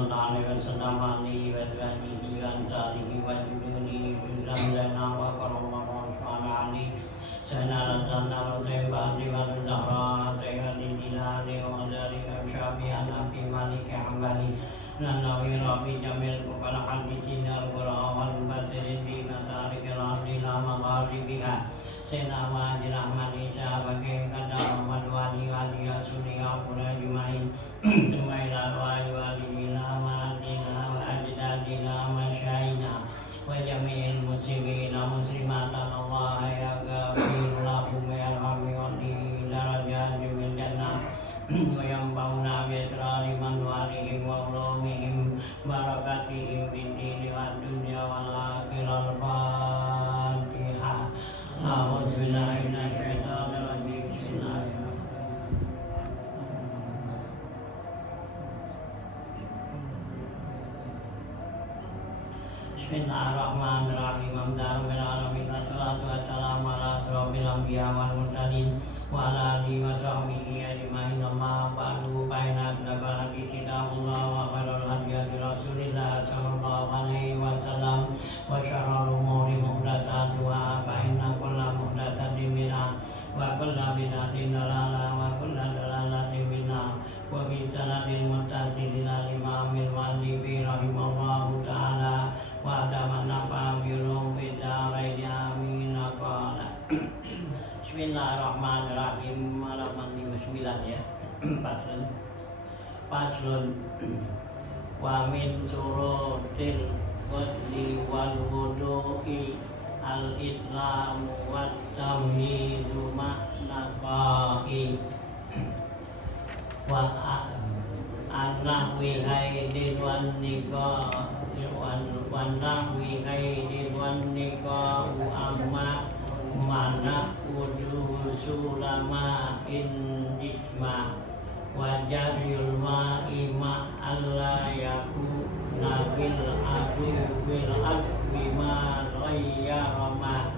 santane wa santamani wa dzanihi wa ansarihi wa juduni Ramzana wa karamahu subhanani Sana Sana wa Sayyibati wa Zahra Sayyidin Dilani wa Adari wa Syafi'an Nabi Malik Hambali Nanawi Rabbi Jamil Kepala Hadisin Al-Qur'an Basirin di Nasarik Al-Abdi Lama Gharibiha Senama Jirahman Isya Bagi Kadam Madwani Waliya Sudiya Pura Jumain Semaila Wali Wali Lama Dina Wa Ajdadina Masyaina Wa Jami'il Muslimina Muslimatan Allah Ya Gafir Lahum Ya Rahmi Wa Di Darajat Jumil Jannah Wa Yambawna Biasrari Man Walihim Wa Ulumihim Barakatihim Bidini Wa Dunya Wa Akhiral Fatihah A'udzu billahi minasyaitonir rajim. Bismillahirrahmanirrahim. Alhamdulillahirabbil alamin wassalatu wassalamu ala asyrofil anbiya wal mursalin wa ala alihi wa sahbihi ajmain. Amma ba'du fa inna asdaqal hadithi kitabullah wa khairul hadi hadi Rasulillah sallallahu alaihi wasallam wa syarrul umuri muhdatsatuha fa inna kulla muhdatsatin bid'ah wa kulla bid'atin dalalah wa kulla dalalatin finnar wa bi sanadil muttasil ila imamil mu'allifi rahimallahu ta'ala wa daman nafa biulum bid'arain amin. Bismillahirrahmanirrahim. Halaman 59 ya. Paslun wa min surutil ghusli wal wudu'i al-islamu wat tamyizu ma'naqai wa an-nahwi haidin wan nikah wan nahwi haidin wan nikah amma mana sulama in isma wajarul ma'i ma alla yakuna bil adwi ma ghayyarama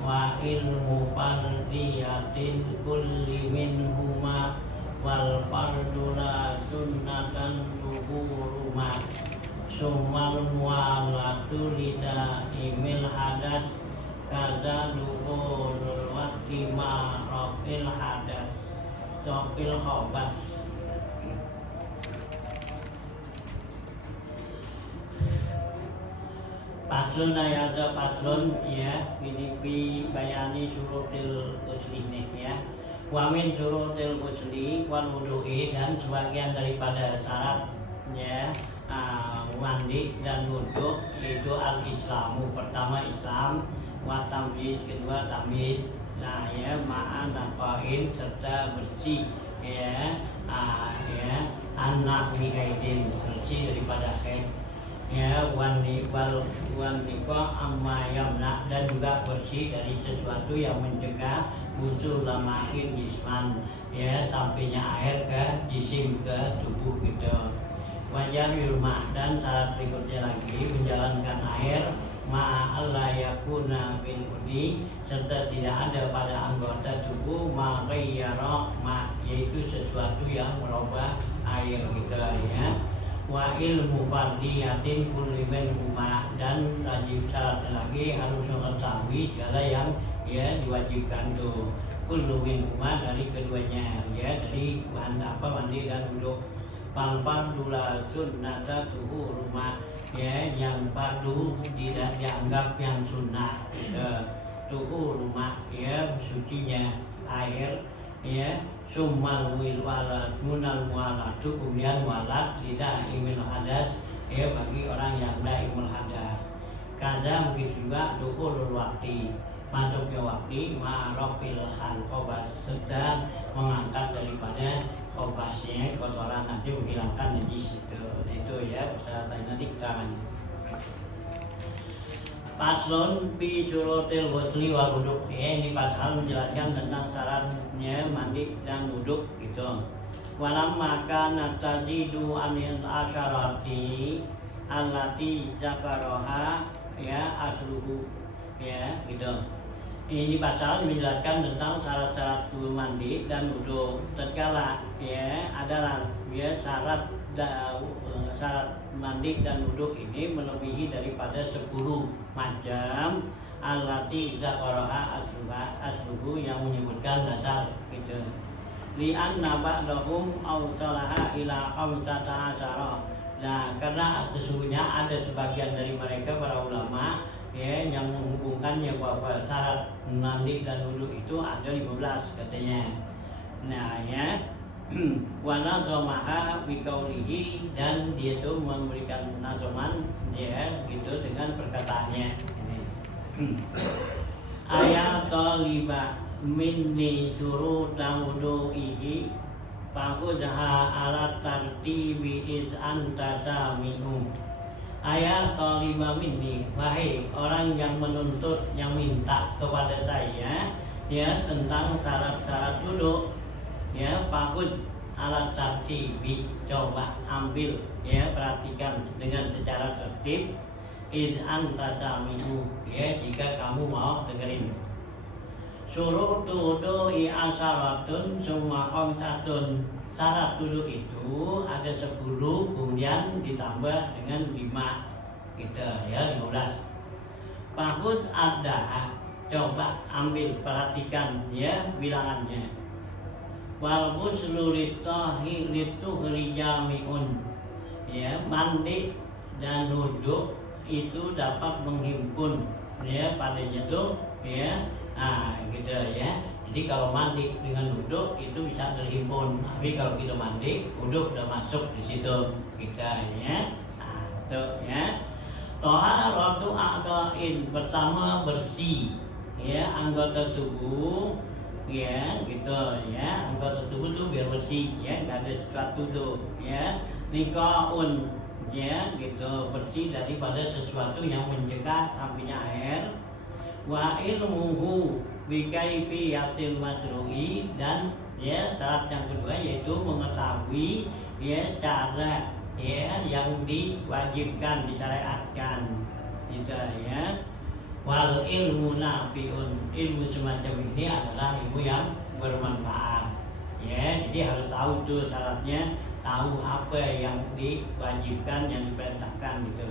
wa ilmu fardiyatin kulli minhuma wal fardula sunnatan tuhuruma sumal mu'alatu lida imil hadas kaza duhulul waqti ma rafil hadas rafil khobas. Paslun ayat paslun ya ini bayani surutil ghusli ya. Wa min surutil ghusli wal wudu'i dan sebagian daripada syaratnya mandi dan wudhu yaitu al-islamu, pertama Islam, wa tamyiz, kedua tamyiz, nah ya ma'an naqain serta bersih ya an-nahwi haidin, bersih daripada haid ya wan nikah amma yamna, dan juga bersih dari sesuatu yang mencegah usul lamahin jisman ya sampainya air ke jisim ke tubuh kita. Wajar yulma, dan syarat berikutnya lagi menjalankan air ma'alla yakuna bil udi, serta tidak ada pada anggota tubuh ma ghayyara ma, yaitu sesuatu yang merubah air kita ya. Wa ilmu fardiyatin kulli minhuma, dan wajib syarat lagi harus mengetahui segala yang ya diwajibkan tuh kullu minhuma dari keduanya ya, dari mandi dan wudhu. Fardula sunnata tuhuruma ya, yang fardu tidak dianggap yang sunnah tuhuruma ya sucinya air ya. Summal walad munal mualatu, kemudian walad tidak imil hadas ya bagi orang yang daimul hadas. Kaza mungkin juga dukhulul waktu, masuknya waktu ma'rafil khobas, sedang mengangkat daripada khobasnya kotoran, nanti menghilangkan najis itu ya persyaratan nanti keterangan. Paslon bi syurutil ghusli wal wudu, ya ini pasal menjelaskan tentang syaratnya mandi dan wudhu gitu. Walam maka natazidu anil asyarati allati zakaroha ya asluhu ya gitu. Ini pasal menjelaskan tentang syarat-syarat mandi dan wudhu. Tatkala ya adalah ya syarat syarat mandi dan wudhu ini melebihi daripada 10 macam allati dzakaraha asluhu yang menyebutkan dasar itu. Li'anna ba'dahum awsalaha ila khamsata asyara. Nah, karena sesungguhnya ada sebagian dari mereka para ulama ya yang menghubungkannya bahwa syarat mandi dan wudhu itu ada 15 katanya. Nah ya, wa nazamaha biqaulihi, dan dia itu memberikan nazoman ya gitu dengan perkataannya ini. Ayat talibah minni suruta wudu'ihi fa'khudha ala tartibi iz anta sami'u. Ayat talibah minni, wahai orang yang menuntut, yang minta kepada saya ya tentang syarat-syarat wudu ya, pakut alat tartibi, coba ambil ya, perhatikan dengan secara tertib. Iz anta sami'u, ya jika kamu mau dengerin. Syurutu wudu'i asyaratun summa khamsatun. Syarat wudu itu ada 10 kemudian ditambah dengan 5 gitu ya, 15. Pakut ada, coba ambil perhatikan ya bilangannya. Wal ghuslu lituhri jami'un, ya mandi dan wudhu itu dapat menghimpun ya padanya tuh ya, gitu ya. Jadi kalau mandi dengan wudhu itu bisa terhimpun, tapi kalau kita mandi wudhu udah masuk di situ kita ya, tuh ya. Taharatu a'dha'in, bersama bersih ya anggota tubuh ya gitu ya, anggota tubuh tuh biar bersih ya, nggak ada sesuatu tuh ya. Nikaun ya gitu, bersih daripada sesuatu yang mencegah sampainya air. Wa ilmuhu bikaifiyatil masru'i, dan ya syarat yang kedua yaitu mengetahui ya cara ya yang diwajibkan, disyariatkan gitu ya. Wal ilmu nafiun, ilmu semacam ini adalah ilmu yang bermanfaat ya. Jadi harus tahu tuh syaratnya, tahu apa yang diwajibkan, yang diperintahkan gitu.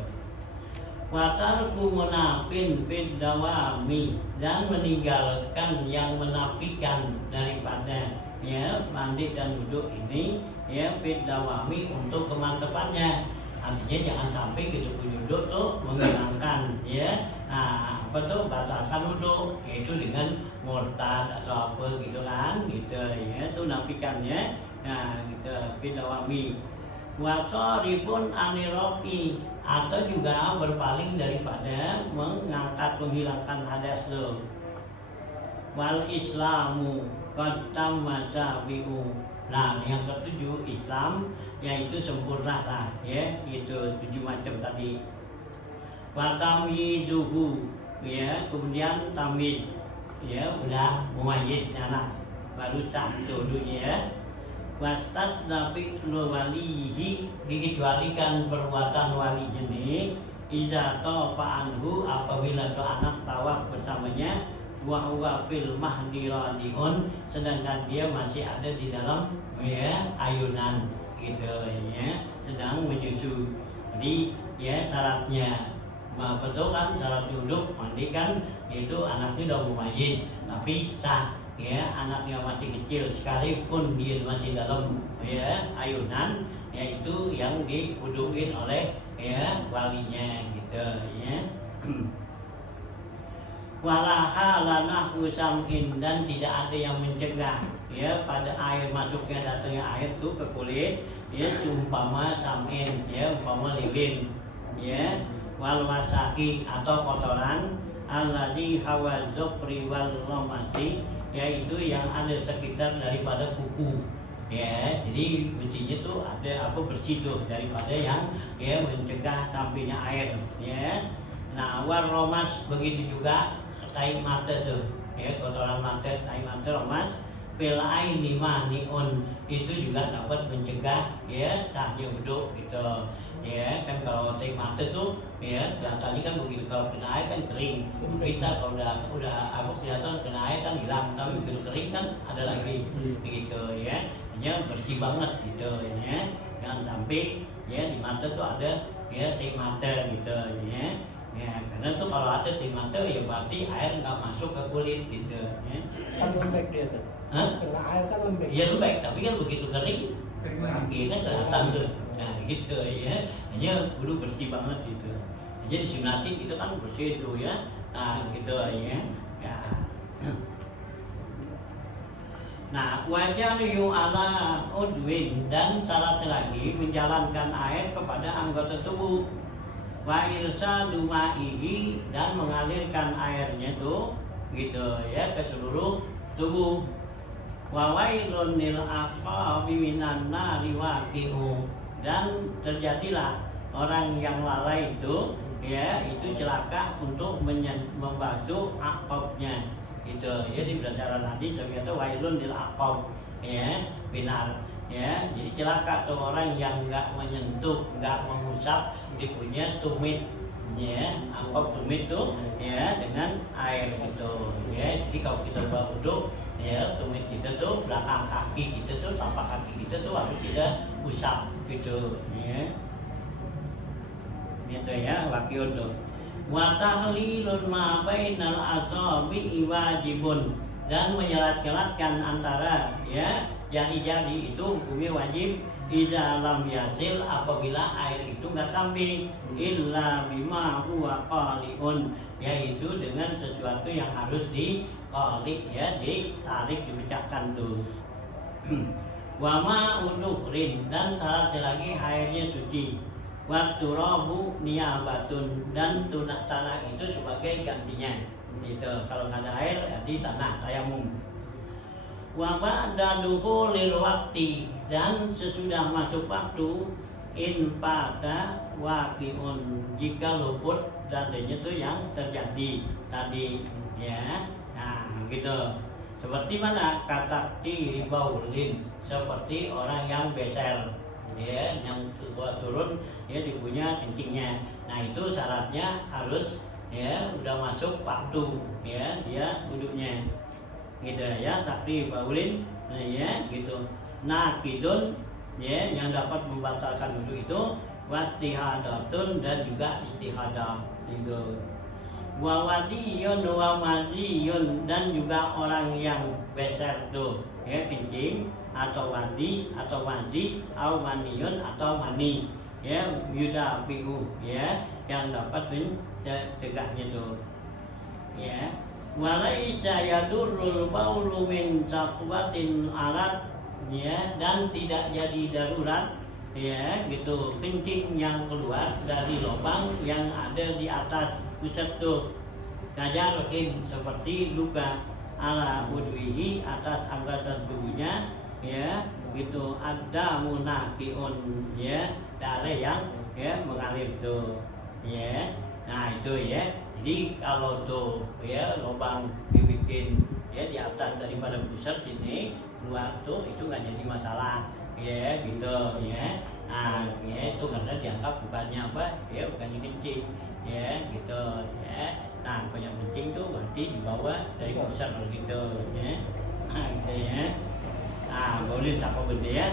Wa tarku munafin fid dawami, dan meninggalkan yang menafikan daripada ya mandi dan wudhu ini ya fid dawami untuk kemantapannya. Artinya jangan sampai kita punya wudhu tuh menghilangkan ya, apa tuh batalkan wudhu, yaitu dengan murtad atau apa gitu kan gitu ya, itu nafikannya. Nah gitu bidawami. Wasarifun anirofi, atau juga berpaling daripada mengangkat, menghilangkan hadas lo. Wal islamu qad tamma sabiu. Nah yang ketujuh Islam, yaitu sempurna lah ya, itu 7 macam tadi. Watamyizuhu ya, kemudian tamyiz ya, udah mumayyiz anak baru sah wudunya ya. Wastasnabi walihi, dikecualikan perbuatan wali ini idza tafa anhu, apabila tu anak tawaf bersamanya, wa huwa fil mahdi radiun, sedangkan dia masih ada di dalam ya ayunan gitu ya, sedang menyusu. Jadi ya syaratnya betul kan, syarat wudhu mandi kan itu anaknya udah mumayyiz tapi sah ya, anaknya masih kecil sekalipun dia masih dalam ya ayunan, yaitu yang diwuduin oleh ya walinya gitu ya. Walaha lana husamin, dan tidak ada yang mencegah ya pada air masuknya, datangnya air tuh ke kulit ya, umpama samin ya, umpama lilin ya, wal wasaki atau kotoran, alladzi hawa zufri wal ramati, yaitu yang ada sekitar daripada kuku ya. Jadi bersihnya tuh ada apa, bersih tuh daripada yang ya mencegah sampainya air ya. Nah war romas, begitu juga tai mata tuh ya, kotoran mata, tai mata romas. Fil aini maniun, itu juga dapat mencegah ya sahnya wudhu gitu ya. Kan kalau tai mata tuh ya kelihatannya kan begitu, kalau kena air kan kering. Kita kalau udah apa kelihatan kena air kan hilang, tapi begitu kering kan ada lagi begitu ya, hanya bersih banget gitu ya. jangan sampai ya di mata tuh ada ya tik mata gitu ya. Ya, karena tuh kalau ada tik mata ya berarti air nggak masuk ke kulit gitu ya. Kan lembek dia sih. Kena air kan lembek. Iya lembek, tapi kan begitu kering kaki kan kelihatan tuh. Nah gitu ya, hanya kudu bersih banget gitu. Jadi disunatin gitu kan bersih tuh ya. Nah gitu ya. Ya. Nah, wajah ala udwin dan syarat lagi menjalankan air kepada anggota tubuh. Wa irsalu ma'ihi dan mengalirkan airnya tuh gitu ya ke seluruh tubuh. Wa wailun lil aqabi minan nari waqi'u dan terjadilah orang yang lalai itu ya itu celaka untuk membasuh aqabnya gitu ya. Di berdasarkan hadis ternyata wailun lil aqab ya benar ya. Jadi celaka tuh orang yang enggak menyentuh, enggak mengusap dia punya tumit ya, aqab tumit tuh ya dengan air gitu ya. Jadi kalau kita berwudu ya tumit kita tuh belakang kaki kita tuh, tapak kaki kita tuh harus kita usap gitu ya. Gitu ya waqi'un tuh. Wa tahlilun ma bainal asabi wajibun dan menyelat-nyelatkan antara ya jari-jari itu hukumnya wajib idza lam yasil apabila air itu enggak sampai illa bima huwa qaliun yaitu dengan sesuatu yang harus diqali ya ditarik dipecahkan tuh. Wa ma unuhrin dan syarat lagi airnya suci. Waktu robu niyabatun dan tanah itu sebagai gantinya gitu. Kalau nggak ada air di tanah tayamum. Wa ba'da dukhulil waqti dan sesudah masuk waktu in pada waqi'un jika luput dadanya itu yang terjadi tadi ya. Nah gitu. Seperti mana kata di baulin seperti orang yang beser ya, yang turun ya dipunya kencingnya. Nah itu syaratnya harus ya udah masuk waktu ya dia duduknya gitu ya. Takdir baulin nah, ya gitu. Nah kidun ya yang dapat membatalkan wudhu itu wastihadatun dan juga istihadah gitu. Wa wadiyun wa maziyun dan juga orang yang beser tuh ya kencing atau wadi atau waji atau maniyun atau mani ya yuda bihu ya yang dapat mencegahnya tuh ya. Walaisa yadurrul baulu min saqwatin alat ya dan tidak jadi darurat ya gitu kencing yang keluar dari lubang yang ada di atas pusat tuh kajarkin seperti luka ala udwihi atas anggota tubuhnya ya gitu. Ada munakiun ya darah yang ya mengalir tuh ya. Nah itu ya. Jadi kalau tuh ya lubang dibikin ya di atas daripada pusat sini keluar tuh itu nggak jadi masalah ya gitu ya. Nah ya itu karena dianggap bukannya apa ya bukannya kencing ya gitu ya. Nah banyak kencing tuh berarti dibawa dari pusat begitu ya. Nah gitu ya. Nah, boleh siapa benda ya.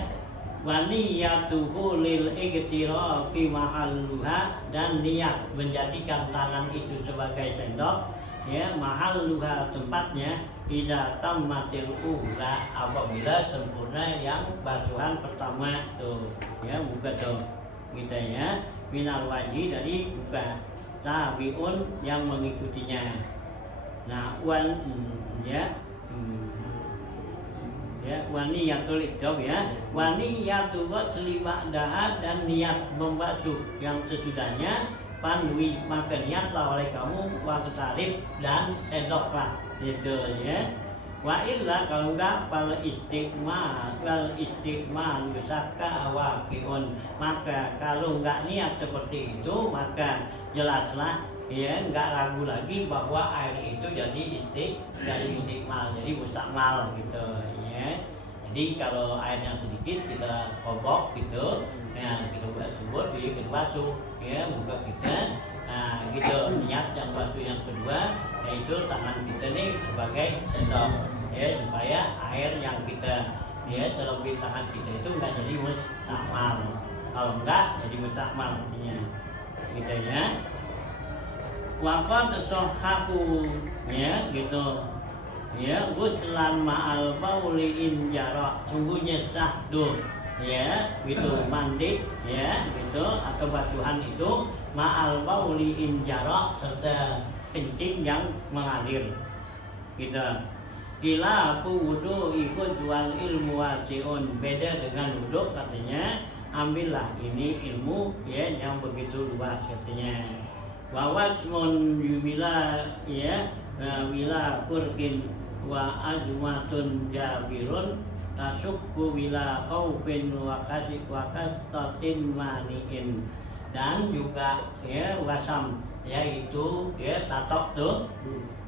Wa niyatuhu lil igtirafi mahalluha dan niat menjadikan tangan itu sebagai sendok ya mahalluha tempatnya idza tammatil ula apabila sempurna yang basuhan pertama tuh ya buka tuh gitu ya. Minal wajhi dari buka tabiun yang mengikutinya. Nah wan ya ya waniyatul iqab ya waniyatul ghusli ba'daha dan niat membasuh yang sesudahnya panwi maka niatlah oleh kamu waktu tarif dan sendoklah gitu ya. Wa illa kalau enggak fal istiqmal yusakka waqi'un maka kalau enggak niat seperti itu maka jelaslah ya enggak ragu lagi bahwa air itu jadi istiqmal jadi mustakmal gitu ya. Jadi kalau airnya sedikit kita kobok gitu ya kita buat subur kita basuh ya muka kita. Nah gitu niat yang basuh yang kedua yaitu tangan kita nih sebagai sendok ya supaya air yang kita ya terlebih tangan kita itu enggak jadi mustakmal kalau enggak jadi mustakmal artinya gitu ya. Waqad sahhahu ya gitu ya, ghuslan ma'al bauli in jara, sungguhnya sah tuh ya gitu mandi ya gitu atau basuhan itu ma'al bauli in jara, serta kencing yang mengalir gitu. Kila aku wudu ikut wal ilmu wasiun, beda dengan wudu katanya ambillah ini ilmu ya yang begitu luas katanya. Wawasmun yubila ya bila kurkin wa azmatun jabirun tasukku bila khaufin wa kastatin maniin, dan juga ya wasam yaitu ya tatok tuh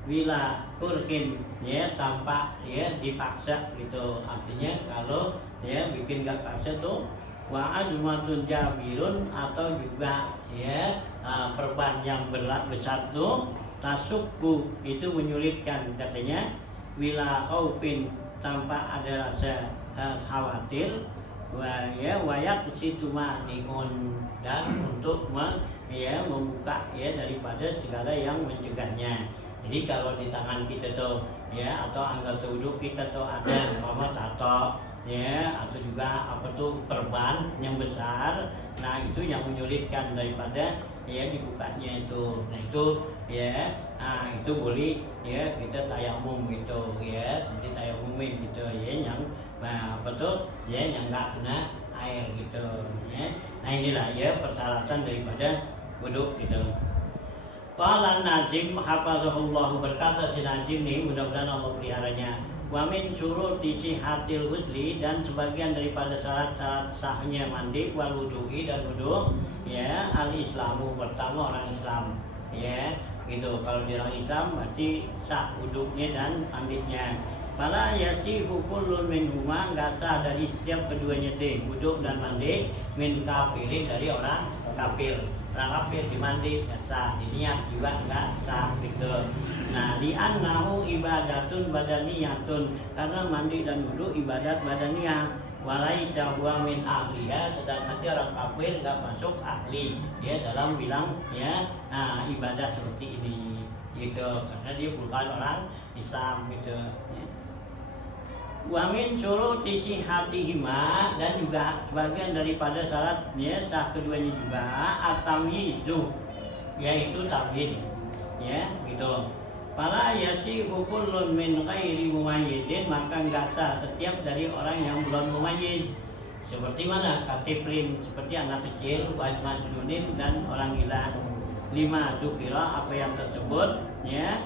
bila kurkin ya tanpa ya dipaksa gitu, artinya kalau ya bikin gak paksa tuh. Wa azmatun jabirun, atau juga ya perban yang berat besar tuh tasukku itu menyulitkan katanya, bila khaufin tanpa ada rasa khawatir, wa ya wayak situ maniun, dan untuk membuka ya daripada segala yang mencegahnya. Jadi kalau di tangan kita tuh ya atau anggota wudhu kita tuh ada umpama tato ya atau juga apa tuh perban yang besar, nah itu yang menyulitkan daripada ya dibukanya itu. Nah itu ya itu boleh ya kita tayamum gitu ya, nanti tayamumin gitu ya yang apa tuh ya yang nggak kena air gitu ya. Nah inilah ya persyaratan daripada wudhu gitu. Qala Nazim hafazahullah, berkata si Nazim nih, mudah-mudahan Allah peliharanya, wa min syuruti sihhatil ghusli, dan sebagian daripada syarat-syarat sahnya mandi wal wudu'i, dan wudu ya al-islamu, pertama orang Islam ya gitu. Kalau di orang Islam berarti sah wudunya dan mandinya. Fala yasihu kullun minhuma, enggak sah dari setiap keduanya teh, wudu dan mandi, min kafirin, dari orang kafir. Orang kafir dimandi enggak sah, diniat juga enggak sah gitu. Nah, li'annahu ibadatun badaniyatun, karena mandi dan wudu ibadat badaniyah. Walaisa huwa min ahliya, sedangkan dia orang kafir enggak masuk ahli ya dalam bilang ya ibadah seperti ini gitu, karena dia bukan orang Islam gitu ya. Wa min syuruti sihhatihima, dan juga sebagian daripada syaratnya sah keduanya juga at-tamyizu, yaitu tamyiz ya gitu. Fala yasihu kullun min ghairi mumayyizin, maka enggak sah setiap dari orang yang belum mumayyiz. Seperti mana? Katiflin, seperti anak kecil, wajmajunin, dan orang gila. Lima dzukira, apa yang tersebut ya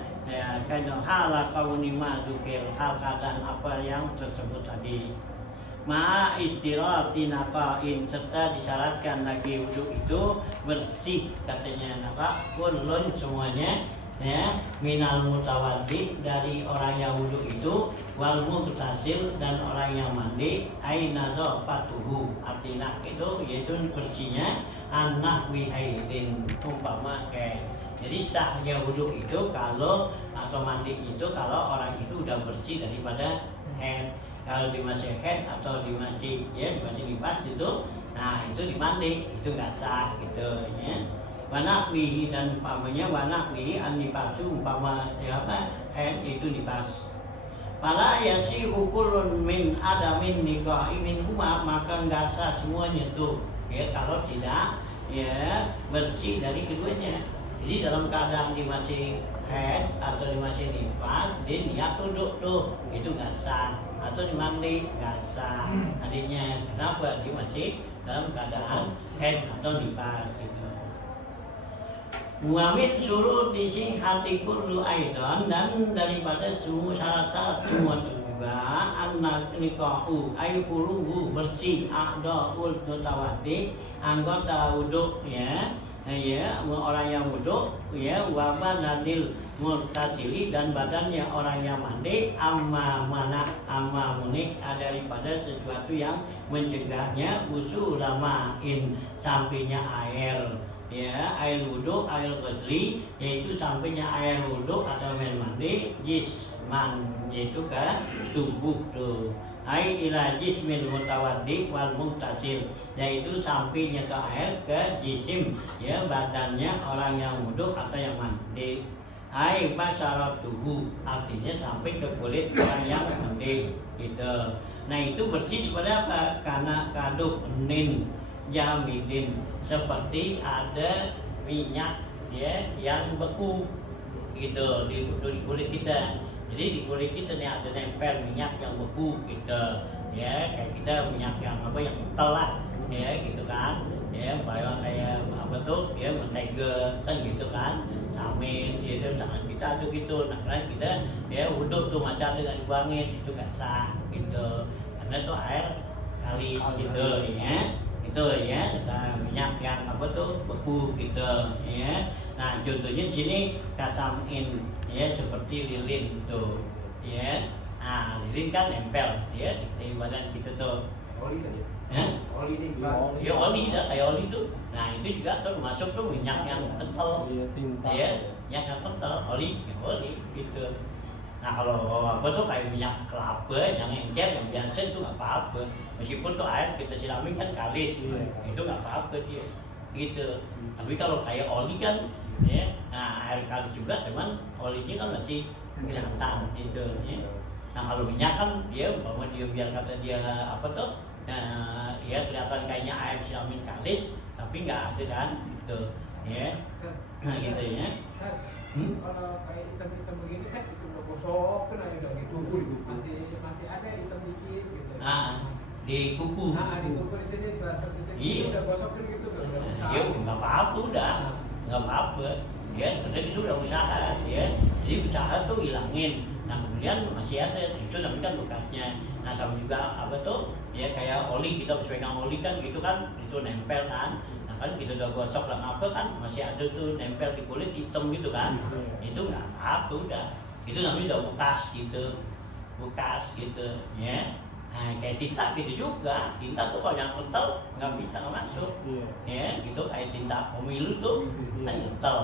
karena hala kauni ma dzukir, hal keadaan apa yang tersebut tadi. Ma istirati naqain, serta disyaratkan lagi wudu itu bersih katanya. Naqa kullun, semuanya ya, minal mutawaddi, dari orang yang wudu itu, wal mughtasil, dan orang yang mandi, aina zafatuhu, artinya itu yaitu bersihnya, anak wihaidin, umpama kayak. Jadi sahnya wudu itu kalau atau mandi itu kalau orang itu udah bersih daripada haid. Kalau di masih haid atau di masih nifas itu, nah itu dimandi, itu nggak sah gitu ya. Wanakwihi, dan umpamanya wanakwihi an-nifasu, umpama ya apa haid itu nifas. Fala yasihu kullun min adamin niqaimin huma, maka nggak sah semuanya tuh ya kalau tidak ya bersih dari keduanya. Jadi dalam keadaan di masih haid atau di masih nifas, dia niat duduk tuh, itu nggak sah. Atau dimandi nggak sah. Adanya kenapa? Dia masih dalam keadaan haid atau nifas gitu. Muamin suruh disi hati kullu aidan, dan daripada semua syarat-syarat semua itu juga anak nikahu ayukuluhu, bersih a'da'ul mutawaddi, anggota wudu ya orang yang wudu ya, wa badanil mutasili, dan badannya orang yang mandi, amma munik, daripada sesuatu yang mencegahnya, usulamain, sampainya air ya, air wudu, air ghusli, yaitu sampainya air wudu atau air mandi, jisman, yaitu ke tubuh tuh. ai ila jismil mutawaddi wal muhtasil, yaitu sampai nyetok air ke jisim, ya badannya orang yang wudhu atau yang mandi. Ai basaratuhu, artinya sampai ke kulit orang yang mandi gitu. Nah itu bersih seperti apa? Karena kaduh nin jamidin, seperti ada minyak ya yang beku gitu di kulit kita. Jadi di kulit kita nih ada nempel minyak yang beku gitu ya, kayak kita minyak yang apa yang kental lah ya gitu kan ya, kayak apa tuh ya, mentega kan gitu kan, samin gitu, tangan kita tuh gitu. Nah kan kita ya wudhu tuh macam dengan dibuangin itu gak sah gitu, karena tuh air kalis gitu ya, itu ya minyak yang apa tuh beku gitu ya. Nah contohnya di sini kasamin ya, seperti lilin tuh ya. Nah lilin kan nempel ya di badan kita tuh. Oli saja. Oli ini ya, oli dah kayak oli tuh. Nah itu juga tuh masuk tuh minyak yang kental ya, minyak yang kental, oli gitu. Nah kalau apa tuh kayak minyak kelapa yang encer yang biasa itu nggak apa-apa, meskipun tuh air kita siramin kan kalis itu nggak apa-apa dia gitu. Tapi kalau kayak oli kan ya, nah air kalis juga cuman olinya kan masih kelihatan gitu ya. Nah kalau minyak kan dia bahwa dia biar kata dia apa tuh ya kelihatan kayaknya air siramin kalis tapi nggak ada kan gitu ya. Nah gitu ya. Kalau kayak hitam-hitam begini kan itu udah gosok kan udah gitu, masih ada hitam dikit gitu. Nah di kuku. Nah di kuku di sini salah satu Iya. udah gosok kan gitu udah usaha. Ya nggak apa-apa udah, nggak apa-apa. Ya sudah itu udah usaha ya. Jadi usaha tuh hilangin. Nah kemudian masih ada itu namanya kan bekasnya. Nah sama juga apa tuh ya kayak oli, kita pegang oli kan gitu kan itu nempel kan. Nah kan kita udah gosok lah apa kan masih ada tuh nempel di kulit hitam gitu kan. Itu nggak apa-apa udah. Itu namanya udah bekas gitu ya. Nah kayak tinta gitu juga, tinta tuh kalau yang kental nggak bisa masuk ya gitu, kayak tinta pemilu tuh kan kental.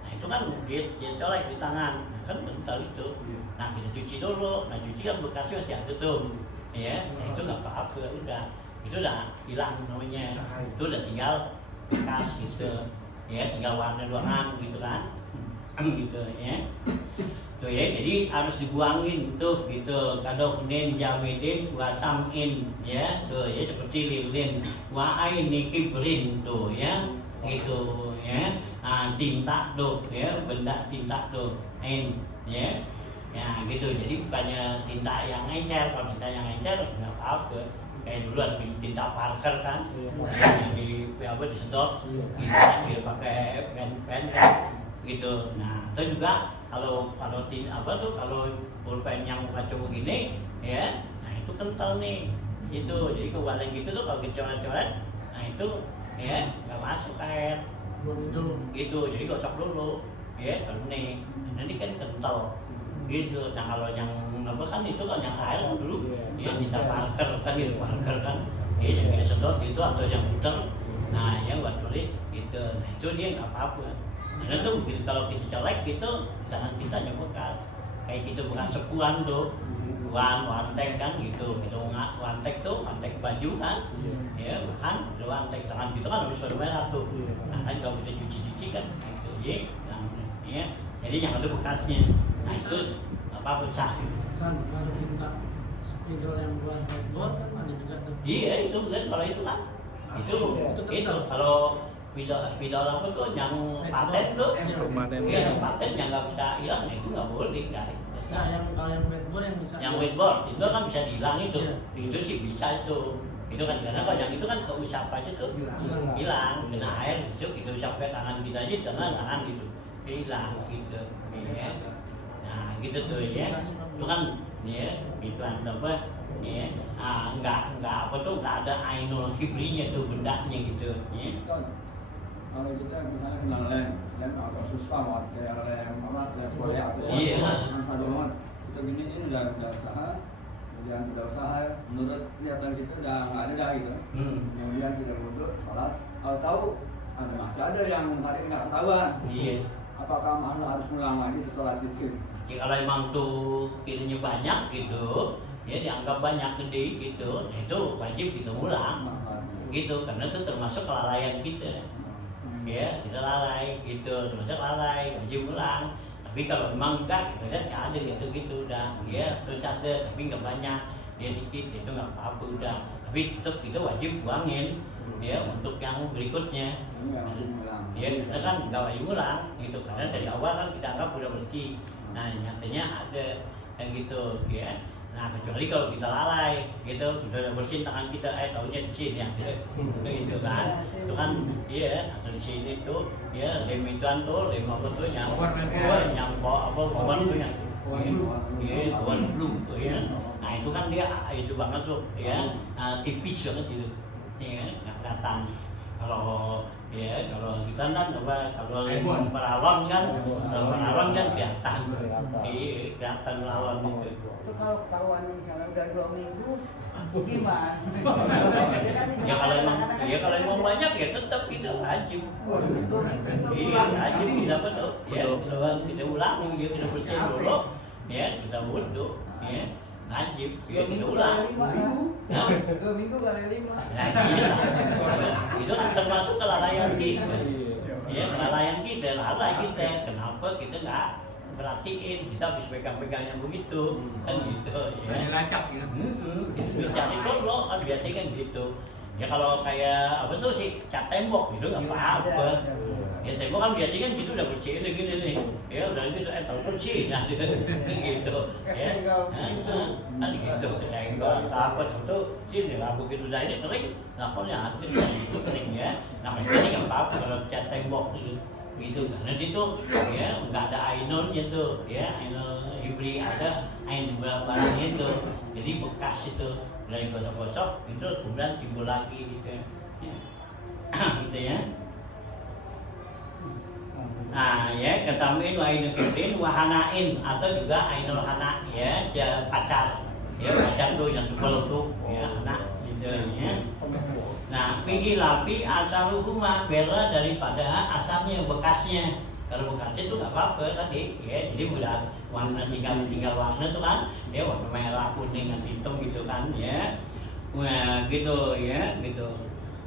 Nah itu kan dia colek di tangan, nah, kan kental itu. Nah kita cuci dulu, nah cuci kan bekasnya masih ada tuh ya. Nah itu nggak apa-apa udah, itu udah hilang namanya, itu udah tinggal bekas gitu ya, tinggal warna doangan gitu kan gitu ya. Tuh ya, jadi harus dibuangin tuh gitu. Kadok nin jamidin wa samin ya, tuh ya seperti lilin wa aini kibrin tuh ya, gitu ya. Nah, tinta tuh ya, benda tinta tuh in ya. Ya gitu. Jadi bukannya tinta yang encer, kalau tinta yang encer nggak apa-apa. Kayak dulu ada tinta Parker kan, yang di apa disedot, gitu pakai pen kan gitu. Nah itu juga kalau apa tuh kalau pulpen yang kacau begini ya, nah itu kental nih itu. Jadi kewalan gitu tuh kalau dicoret-coret, nah itu ya nggak masuk air gitu. Jadi gosok dulu ya kalau nih nanti kan kental gitu. Nah kalau yang apa kan itu kan yang air kan dulu ya kita Parker kan gitu, Parker kan ya yang kita sedot itu atau yang puter, nah yang buat tulis gitu. Nah itu dia nggak apa-apa. Nah itu kalau kita colek gitu jangan kita yang bekas kayak gitu, bekas sekuan tuh, wantek kan gitu, kita wantek tuh, wantek baju kan ya kan, wantek tangan gitu kan habis merah tuh. Nah kan kalau kita cuci kan gitu ya, jadi jangan ada bekasnya. Nah itu apa besar Kalau tinta spidol yang buat whiteboard kan ada juga tuh. iya itu kan, kalau itu kan itu kalau spidol apa tuh yang paten tuh ya, paten yang nggak bisa hilang, nah itu nggak boleh guys. Nah, kalau yang whiteboard yang bisa. Yang whiteboard itu kan bisa dihilang itu, itu sih bisa itu kan, karena kalau yang itu kan keusap aja tuh hilang, kena air itu kita usap ke tangan kita aja, tangan gitu hilang gitu ya. Nah gitu tuh ya, itu kan ya gitu apa ya, nggak apa tuh nggak ada ainul kibrinya tuh bendanya gitu ya. Kalau kita misalnya kenal lem agak susah banget kayak lem koyak masa banget kita gini ini udah usaha, kemudian udah usaha menurut kelihatan kita udah nggak ada dah gitu. Kemudian kita wudhu sholat, tahu ada masih ada yang tadi nggak ketahuan. Apakah mana harus ngulang lagi di sholat itu? Ya kalau emang tuh kirinya banyak gitu ya dianggap banyak gede gitu, nah itu wajib kita ulang gitu, karena itu termasuk kelalaian kita, ya kita lalai gitu, termasuk lalai wajib ulang. Tapi kalau memang enggak, kita lihat nggak ada gitu udah, ya terus ada tapi nggak banyak, dia dikit itu nggak apa-apa udah, tapi tetap kita wajib buangin ya untuk yang berikutnya. Ya kita kan nggak wajib ulang gitu, karena dari awal kan kita anggap udah bersih. Nah nyatanya ada yang gitu ya. Nah kecuali kalau kita lalai gitu, kita udah bersihin tangan kita, tahunya di sini ya gitu kan, itu kan iya, atau di sini tuh ya lem ituan tuh, lem apa tuh nyampok apa bawang tuh yang iya bawang blue tuh ya. Nah itu kan dia itu banget tuh ya, tipis banget gitu ya, nggak kelihatan. Kalau ya kalau kita kan apa, kalau lemon perawon kan kelihatan, kelihatan lawan itu. Itu kalau ketahuan misalnya udah 2 minggu gimana? Kalau emang banyak ya tetap kita wajib. Iya wajib kita betul. Ya kita ulang, ya kita bersih dulu, ya kita wudhu, ya wajib, ya kita ulang. 2 minggu kali 5. Nah, iya. Itu kan termasuk kelalaian kita. Ya kelalaian kita, lalai kita. Kenapa kita nggak perhatiin, kita habis pegang-pegang yang begitu, kan gitu ya. Dilacak gitu. Dicari dulu kan biasanya kan gitu. Ya kalau kayak apa tuh sih cat tembok gitu nggak apa-apa. Ya tembok kan biasanya kan gitu udah bersih gini nih. Ya udah gitu tahu bersih nah gitu. Ya. Kan gitu kesenggol apa tuh sini lah begitu udah ini kering, lapornya hati itu kering ya. Namanya sih nggak apa-apa kalau cat tembok gitu karena itu ya nggak ada ainonnya tuh ya, ainon ibri ada ain barangnya itu, jadi bekas itu dari gosok-gosok itu kemudian timbul lagi gitu ya. Gitu ya. Nah ya ketamin wa ainul wahanain atau juga ainul hana ya, pacar ya, pacar tuh yang tebal tuh ya anak gitu ya. Nah, pinggir lapi asaluhuma bela daripada asalnya bekasnya. Kalau bekasnya itu nggak apa-apa tadi, ya. Jadi udah warna tinggal warna tuh kan, ya warna merah, kuning, atau hitam gitu kan, ya. Wah, gitu ya, gitu.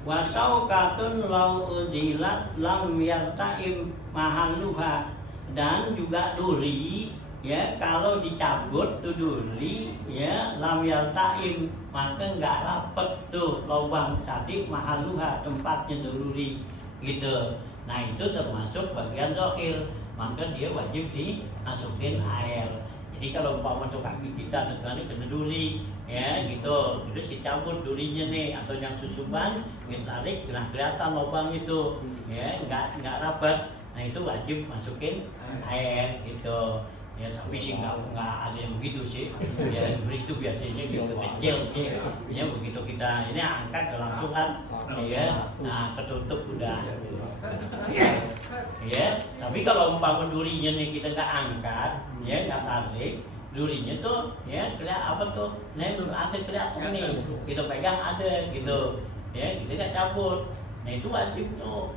Wasaukatun lau udilat lam yartaim mahalluha, dan juga duri. Ya kalau dicabut tuh duri ya lam yartaim maka nggak rapet tuh lubang tadi mahaluha tempatnya tuh duri gitu. Nah itu termasuk bagian zahir, maka dia wajib dimasukin air. Jadi kalau umpama tuh kaki kita nanti kena duri ya gitu, terus dicabut durinya nih atau yang susuban kita tarik, nah kelihatan lubang itu ya nggak rapet. Nah itu wajib masukin air gitu. Ya tapi sih nggak ada yang begitu sih, ya itu biasanya gitu kecil sih, ya begitu kita ini angkat langsung kan, ya nah ketutup udah, ya tapi kalau umpama durinya nih kita nggak angkat, ya nggak tarik, durinya tuh ya kelihatan apa tuh, nah ada kelihatan nih, kita pegang ada gitu, ya kita nggak cabut, nah itu wajib tuh,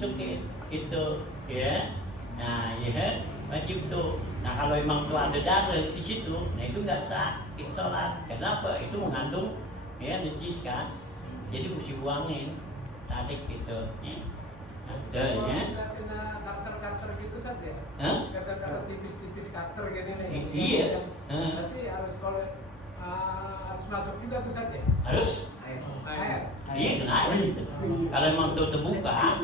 suki itu, ya, nah ya wajib tuh. Nah kalau emang tuh ada darah di situ, nah itu nggak sah kita sholat. Kenapa? Itu mengandung ya najis kan, jadi mesti buangin, tarik gitu. Ya. Ada ya. Kena cutter gitu saja. Cutter tipis-tipis cutter gini nih. Iya. Berarti harus kalau harus masuk juga tuh saja. Harus. Air. Iya kena air. Kalau emang tuh terbuka,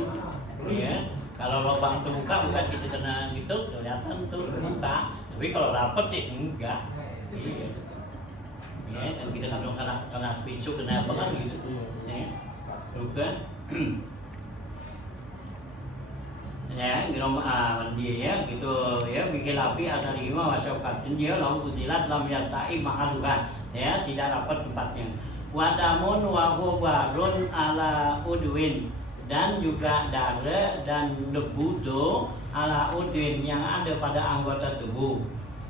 ya. Kalau lubang terbuka bukan kita kena gitu kelihatan tuh terbuka, tapi kalau rapet sih enggak. Iya. Ya kan kita kena pisau kena apa kan gitu. Ya. Bukan. Ya, dia ya gitu ya bikin api asal lima wasyaukatin dia lam utilat lam yartai mahaluha ya tidak rapat tempatnya. Wadamun wa hubarun ala udwin, dan juga darah dan debu tuh ala udin yang ada pada anggota tubuh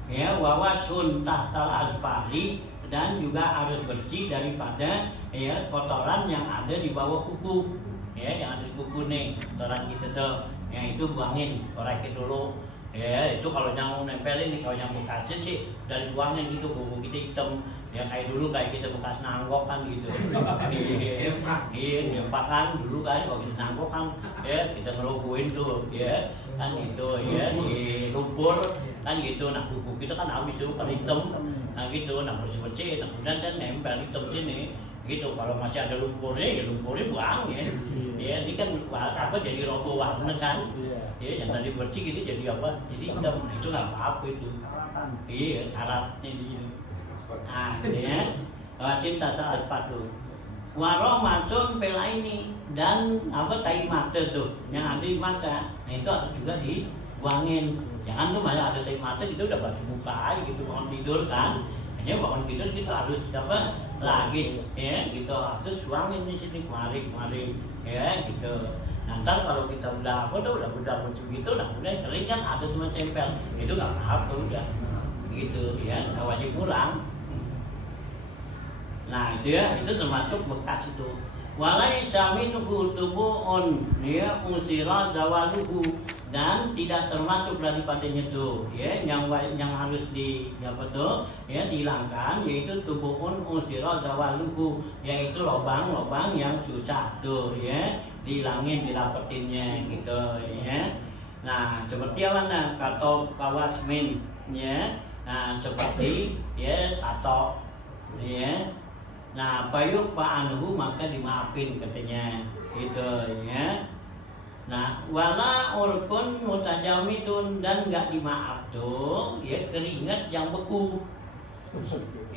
ya, wawasun tahtal azfari, dan juga harus bersih daripada ya kotoran yang ada di bawah kuku ya, yang ada di kuku nih kotoran kita tuh, yang itu buangin, korekin dulu Ya itu kalau yang nempelin nih, kalau yang bekasnya sih dari buangin gitu, buku kita hitam ya kayak dulu kayak kita bekas nanggok kan gitu. Iya nempak kan dulu kan kalau kita nanggok kan ya kita ngerobohin tuh ya kan gitu ya di lumpur kan gitu. Nah buku kita kan habis tuh pada hitam, nah gitu, nah bersih nah kemudian kan nempel hitam sini gitu. Kalau masih ada lumpurnya ya lumpurnya buang ya. Ya ini kan apa jadi roboh warna kan. Ya yang tadi bersih gini jadi apa? Jadi hitam. Nah, itu nggak apa-apa itu. Iya, karatnya gitu. Nah, ya. Wasin tasa al-fatu. Waro masun pela ini dan apa tai mata tuh yang ada di mata. Nah itu juga dibuangin. Jangan tuh malah ada tai mata gitu udah basuh muka aja gitu bangun tidur kan. Hanya bangun tidur kita harus apa lagi ya gitu harus buangin di sini kemari ya gitu. Nanti kalau kita udah apa tuh udah bersih gitu, nah kemudian kering kan ada cuma tempel, itu nggak apa-apa udah, gitu ya, nggak wajib pulang. Nah itu ya, itu termasuk bekas itu. Walai saminhu tubuun, ya usira zawaluhu, dan tidak termasuk daripadanya itu, ya yang harus di apa tuh, ya dihilangkan, yaitu tubuun usira zawaluhu, yaitu lubang-lubang yang susah tuh, ya. Dihilangin, dirapetinnya gitu ya. Nah seperti apa nah kata kawasmin ya. Nah seperti ya tato ya. Nah payuk anhu maka dimaafin katanya gitu ya. Nah wala urkun mutajamitun dan nggak dimaaf tuh ya keringat yang beku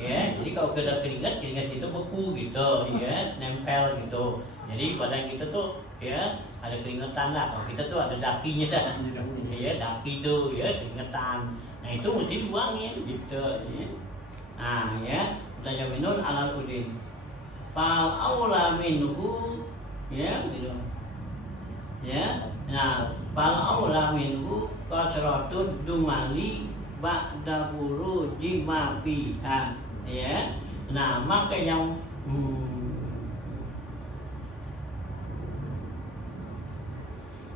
ya. Jadi kalau keringat itu beku gitu ya, nempel gitu. Jadi badan kita tuh ya ada keringetan lah. Kalau kita tuh ada dakinya dah, ya daki tuh ya keringetan. Nah itu mesti dibuangin gitu. Ya. Nah ya, tanya minun alal udin. Fal aula minhu ya gitu. Ya, nah fal aula minhu kasratun dumali ba'da furuji ma fiha ya. Nah maka yang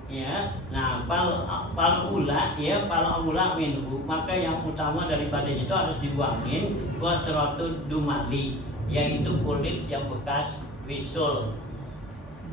ya, nah pal ula minhu maka yang utama daripadanya itu harus dibuangin wasratu dumali yaitu kulit yang bekas bisul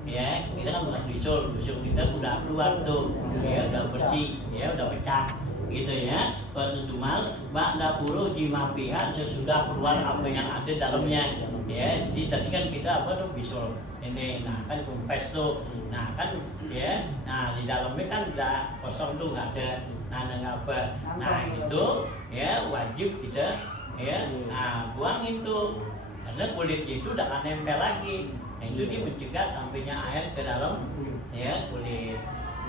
ya. Kita kan bekas bisul kita udah keluar tuh ya udah bersih ya udah pecah gitu ya. Wasudumal ba'da furuji ma fiha sesudah keluar apa yang ada dalamnya ya. Jadi tadi kan kita apa tuh bisul ini, nah kan kumpes tuh, nah kan ya, nah di dalamnya kan udah kosong tuh nggak ada nggak apa, nah itu ya wajib kita ya, nah buangin tuh karena kulitnya itu udah nggak nempel lagi, nah itu dia mencegah sampainya air ke dalam ya kulit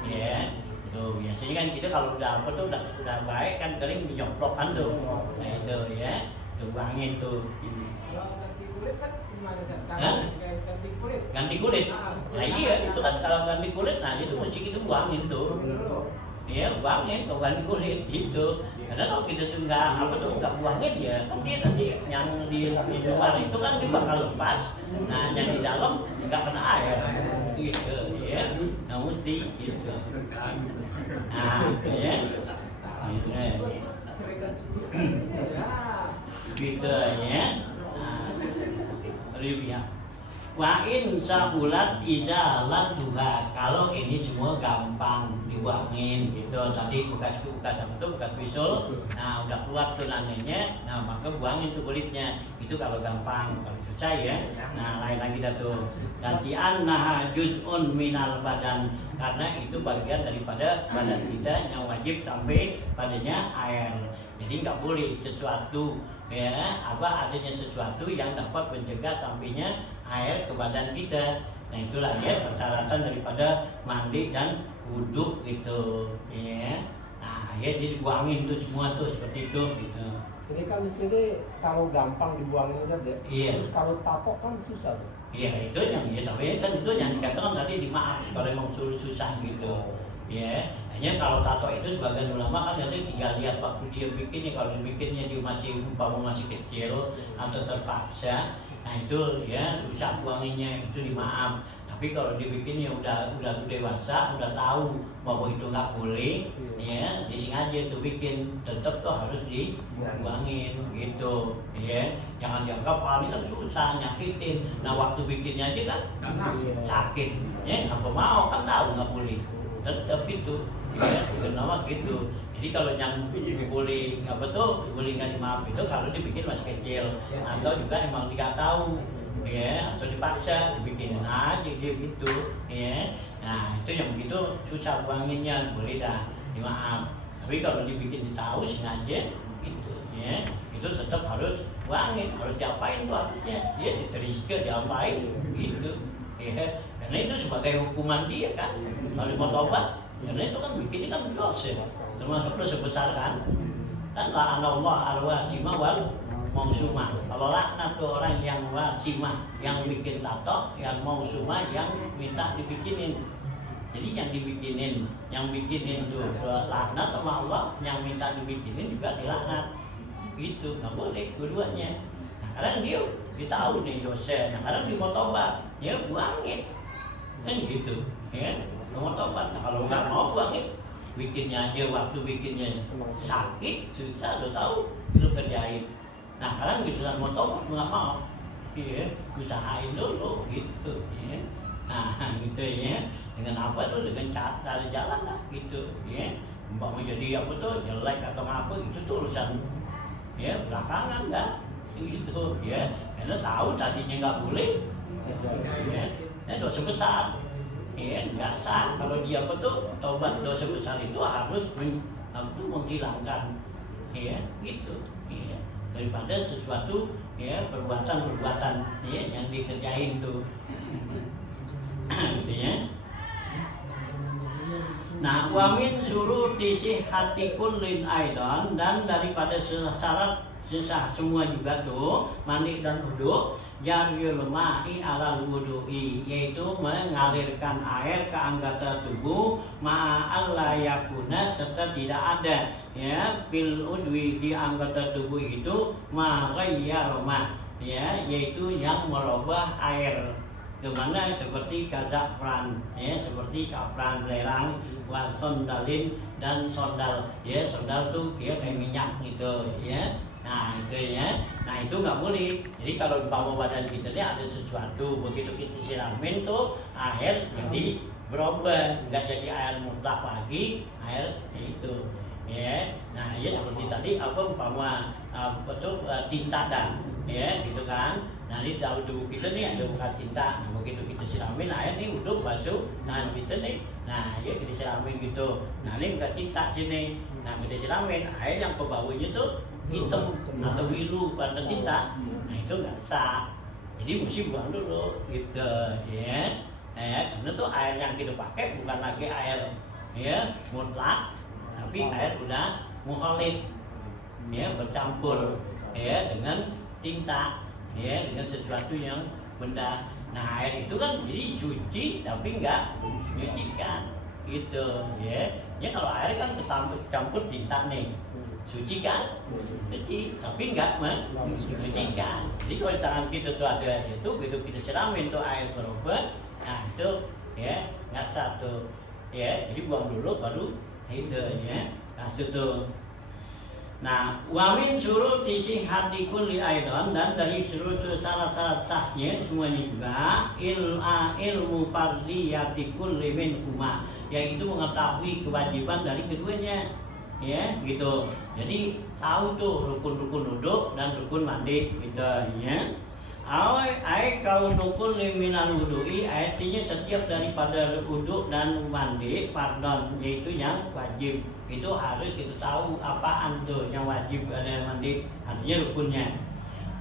ya. Tuh biasanya kan kita kalau udah apa tuh udah baik kan kering dijomplokan tuh, nah itu ya, tuh buangin tuh. Kalau ganti kulit kan gimana kan? Ganti kulit. Ganti kulit. Nah iya itu kan kalau ganti kulit, nah itu mesti kita buangin tuh. Iya buangin kalau ganti kulit gitu. Karena kalau kita tuh nggak buangin ya kan dia nanti yang di luar itu kan dia bakal lepas. Nah yang di dalam nggak kena air gitu ya. Nah mesti gitu. Nah ya. Gitu ya. Ribia. Wa in sabulat izalat juga. Kalau ini semua gampang dibuangin gitu. Tadi bekas apa tuh bekas bisul. Nah udah keluar tuh nanenya. Nah maka buangin tuh kulitnya. Itu kalau gampang. Kalau susah ya. Nah lain lagi dah tuh. Gantian nah juz'un minal badan. Karena itu bagian daripada badan kita yang wajib sampai padanya air. Jadi nggak boleh sesuatu ya apa adanya sesuatu yang dapat mencegah sampainya air ke badan kita. Nah itulah ya persyaratan daripada mandi dan wudhu gitu ya. Nah ya jadi buangin tuh semua tuh seperti itu gitu. Jadi kan di sini kalau gampang dibuangin saja. Iya. Terus kalau tapok kan susah tuh. Iya itu yang ya sampai kan itu yang dikatakan tadi dimaaf kalau emang susah gitu ya. Hanya kalau tato itu sebagian ulama kan nanti tinggal lihat waktu dia bikin ya, kalau bikinnya dia masih kecil atau terpaksa, nah itu ya susah buanginnya itu dimaaf. Nah Tapi kalau dibikinnya udah dewasa, udah tahu bahwa itu nggak boleh, ya disengaja tuh bikin, tetap tuh harus dibuangin gitu, ya. Jangan dianggap ini kan susah, nyakitin. Nah waktu bikinnya aja kan sakit, ya apa mau kan tahu nggak boleh, tetap itu, ya kenapa gitu. Jadi kalau yang boleh boleh nggak dimaaf itu kalau dibikin masih kecil, atau juga emang nggak tahu. Ya, atau dipaksa dibikinin aja dia gitu, ya. Nah itu yang begitu susah buanginnya, boleh dah dimaaf. Tapi kalau dibikin tahu sengaja gitu, ya itu tetap harus buangin, harus diapain tuh harusnya, ya diteruskan diapain gitu, ya. Karena itu sebagai hukuman dia kan, kalau mau tobat, karena itu kan bikinnya kan dosa, termasuk dosa besar kan la'anallahu al-wasima wal mausumah. Kalau laknat tuh orang yang wasimah, yang bikin tato, yang mausumah, yang minta dibikinin. Jadi yang bikinin tuh laknat sama Allah, yang minta dibikinin juga dilaknat. Gitu, nggak boleh dua-duanya. Nah, kadang dia tahu nih dosa, nah kadang dia mau tobat, ya buangin, kan gitu, ya mau tobat. Nah, kalau nggak mau buangin, bikinnya aja waktu bikinnya sakit, susah, lo tahu, lo kerjain. Nah sekarang gitu kan mau tobat nggak mau, iya usahain dulu gitu, ya. Nah gitu ya, dengan apa tuh, dengan cara jalan lah gitu, ya. Mau jadi apa tuh jelek atau apa itu tuh urusan ya belakangan dah, gitu, ya. Karena tahu tadinya nggak boleh, ya. Nah dosa besar, ya nggak sah. Kalau dia apa tuh tobat dosa besar itu harus menghilangkan, ya gitu, ya. Daripada sesuatu ya perbuatan ya yang dikerjain tuh gitu ya. Nah wamin suruh tisih hati kullin aidan, dan daripada syarat sisa semua juga tuh mandi dan wudhu, jariyul ma'i alal wudu'i, yaitu mengalirkan air ke anggota tubuh ma'alla yakuna, serta tidak ada ya fil udwi di anggota tubuh itu maghayyarma, ya yaitu yang merubah air kemana, seperti kazafran, ya seperti safran belerang, wa sondalin, dan sondal, ya sondal tuh ya kayak minyak gitu, ya. Nah itu ya, nah itu nggak boleh. Jadi kalau di bawah badan kita ini ada sesuatu, begitu kita siramin tuh air jadi berubah, nggak jadi air mutlak lagi, air itu, ya. Nah ya seperti tadi apa umpama tinta dan, ya gitu kan. Nah ini tahu tubuh kita nih ada bekas tinta, nah begitu kita siramin air nih uduk basuh, nah kita nih, nah ya kita siramin gitu, nah ini bekas tinta sini, nah kita siramin air yang ke bawahnya tuh hitam atau biru pada tinta, nah itu nggak sah. Jadi mesti buang dulu gitu, ya. Karena tuh air yang kita pakai bukan lagi air ya mutlak, tapi air udah mukhalid, ya bercampur ya dengan tinta, ya dengan sesuatu yang benda. Nah air itu kan jadi suci tapi nggak menyucikan gitu, ya. Ya kalau air kan campur tinta nih, suci kan, jadi tapi nggak menyucikan. Jadi kalau di tangan kita tuh ada itu, begitu kita siramin tuh air berubah, nah itu ya nggak sah tuh, ya. Jadi buang dulu baru itu, ya kasih tuh. Nah, wamin suruh tisih hati kulli aidan, dan dari seluruh syarat-syarat sahnya semuanya juga ilmu fardiyati kulli minhuma, yaitu mengetahui kewajiban dari keduanya, ya gitu. Jadi tahu tuh rukun-rukun wudhu dan rukun mandi gitu, ya. Ai kaunukul liminal wudu'i, artinya setiap daripada wudhu dan mandi, pardon, yaitu yang wajib. Itu harus kita tahu apaan tuh yang wajib ada mandi, artinya rukunnya.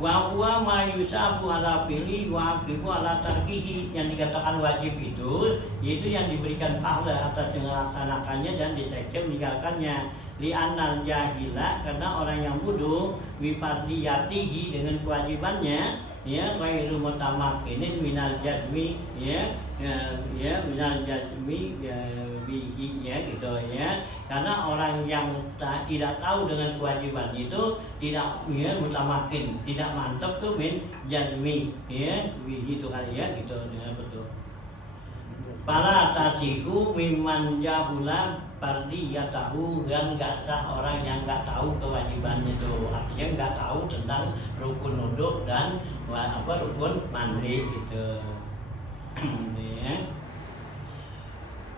Wa huwa ma yusabu ala fili wa aqibu ala tarkihi, yang dikatakan wajib itu yaitu yang diberikan pahala atas melaksanakannya dan diseksa meninggalkannya. Li'annal jahila, karena orang yang bodoh, bifardiyatihi, dengan kewajibannya, ya ghairu mutamakkinin minal jazmi, ya minal jazmi bihi, ya gitu, ya. Karena orang yang tidak tahu dengan kewajiban itu tidak ya mutamakin, tidak mantap tuh min jazmi, ya begitu kali ya gitu, dengan betul. Pala tasiku miman jahula fardiyatahu, dan nggak sah orang yang nggak tahu kewajibannya itu, artinya nggak tahu tentang rukun wudhu dan rukun mandi gitu. Ya.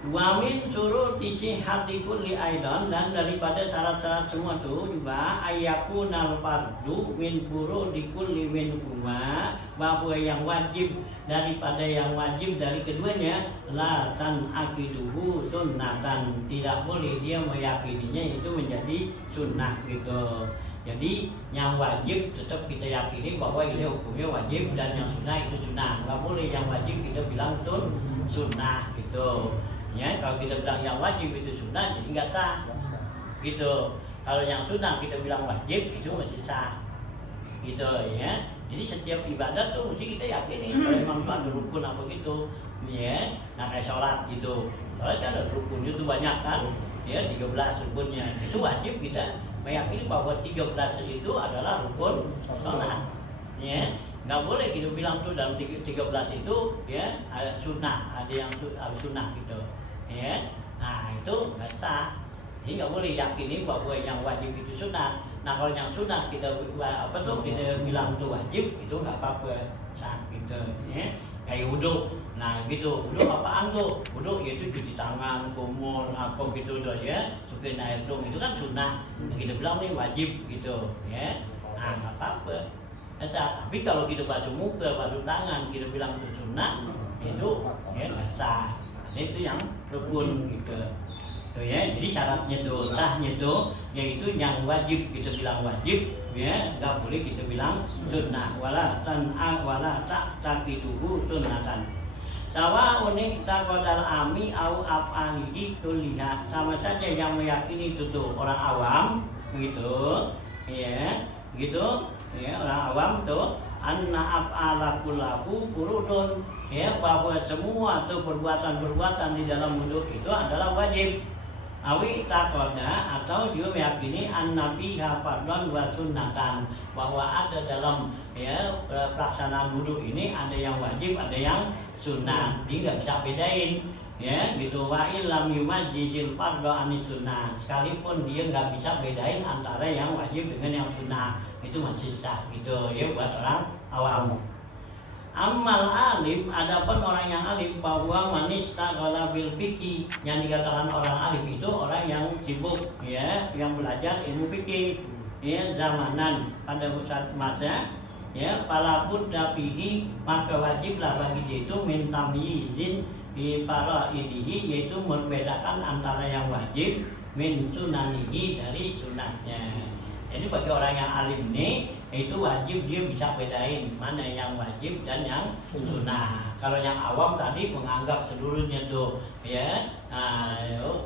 Wa min syuruti sihhati kulli aidan, dan daripada syarat-syarat semua itu juga ayakunal fardu min furudi kulli minhuma, bahwa yang wajib daripada yang wajib dari keduanya la tan akiduhu sunnatan, tidak boleh dia meyakininya itu menjadi sunnah gitu. Jadi yang wajib tetap kita yakini bahwa ini hukumnya wajib, dan yang sunnah itu sunnah. Nggak boleh yang wajib kita bilang sunnah gitu. Ya, kalau kita bilang yang wajib itu sunnah, jadi nggak sah gitu. Kalau yang sunnah kita bilang wajib, itu masih sah gitu ya. Jadi setiap ibadah tuh mesti kita yakini kalau memang itu ada rukun apa gitu ya. Nah kayak sholat gitu, sholat kan ada rukunnya tuh banyak kan ya, 13 rukunnya. Itu wajib kita meyakini bahwa 13 itu adalah rukun sholat ya. Nggak boleh kita bilang tuh dalam 13 itu ya ada sunnah, ada yang sunnah gitu ya. Nah itu nggak sah. Jadi nggak boleh yakini bahwa yang wajib itu sunnah. Nah kalau yang sunnah kita kita bilang itu wajib, itu nggak apa-apa, sah gitu ya. Kayak wudhu, nah gitu, wudhu apaan tuh? Wudhu yaitu cuci tangan, kumur, apa gitu tuh ya, sukin air dong, itu kan sunnah. Nah, kita bilang ini wajib gitu ya. Nah nggak apa-apa. Nah, tapi kalau kita basuh muka, basuh tangan, kita bilang itu sunnah, itu ya nggak sah. Nah, itu yang rukun gitu. Tuh ya, jadi syaratnya tuh, sahnya tuh, yaitu yang wajib kita bilang wajib, ya nggak boleh kita bilang sunnah. Wala tak takiduhu sunnatan. Sawa unik takodal ami au af'alihi kulihat, sama saja yang meyakini itu tuh orang awam, gitu, ya, gitu. Ya, orang awam tuh anna af'ala kullahu furudun, ya, bahwa semua tuh perbuatan-perbuatan di dalam wudhu itu adalah wajib. Awi takoda, atau dia meyakini an-nabi hafadlan wa sunnatan, bahwa ada dalam ya pelaksanaan wudhu ini ada yang wajib, ada yang sunnah. Dia nggak bisa bedain ya gitu. Wa illam yumajjizil fardhu anis sunnah, sekalipun dia nggak bisa bedain antara yang wajib dengan yang sunnah, itu masih sah gitu ya buat orang awam. Amal alim, adapun orang yang alim, bahwa manistaghala bil fikih, yang dikatakan orang alim itu orang yang sibuk ya, yang belajar ilmu fikih ya, zamanan pada masa ya, pala budda fihi, maka wajiblah bagi dia itu min tamyizin bi faraidihi, yaitu membedakan antara yang wajib min sunanihi, dari sunatnya. Jadi bagi orang yang alim ini, itu wajib dia bisa bedain mana yang wajib dan yang sunnah. Kalau yang awam tadi menganggap seluruhnya tuh ya,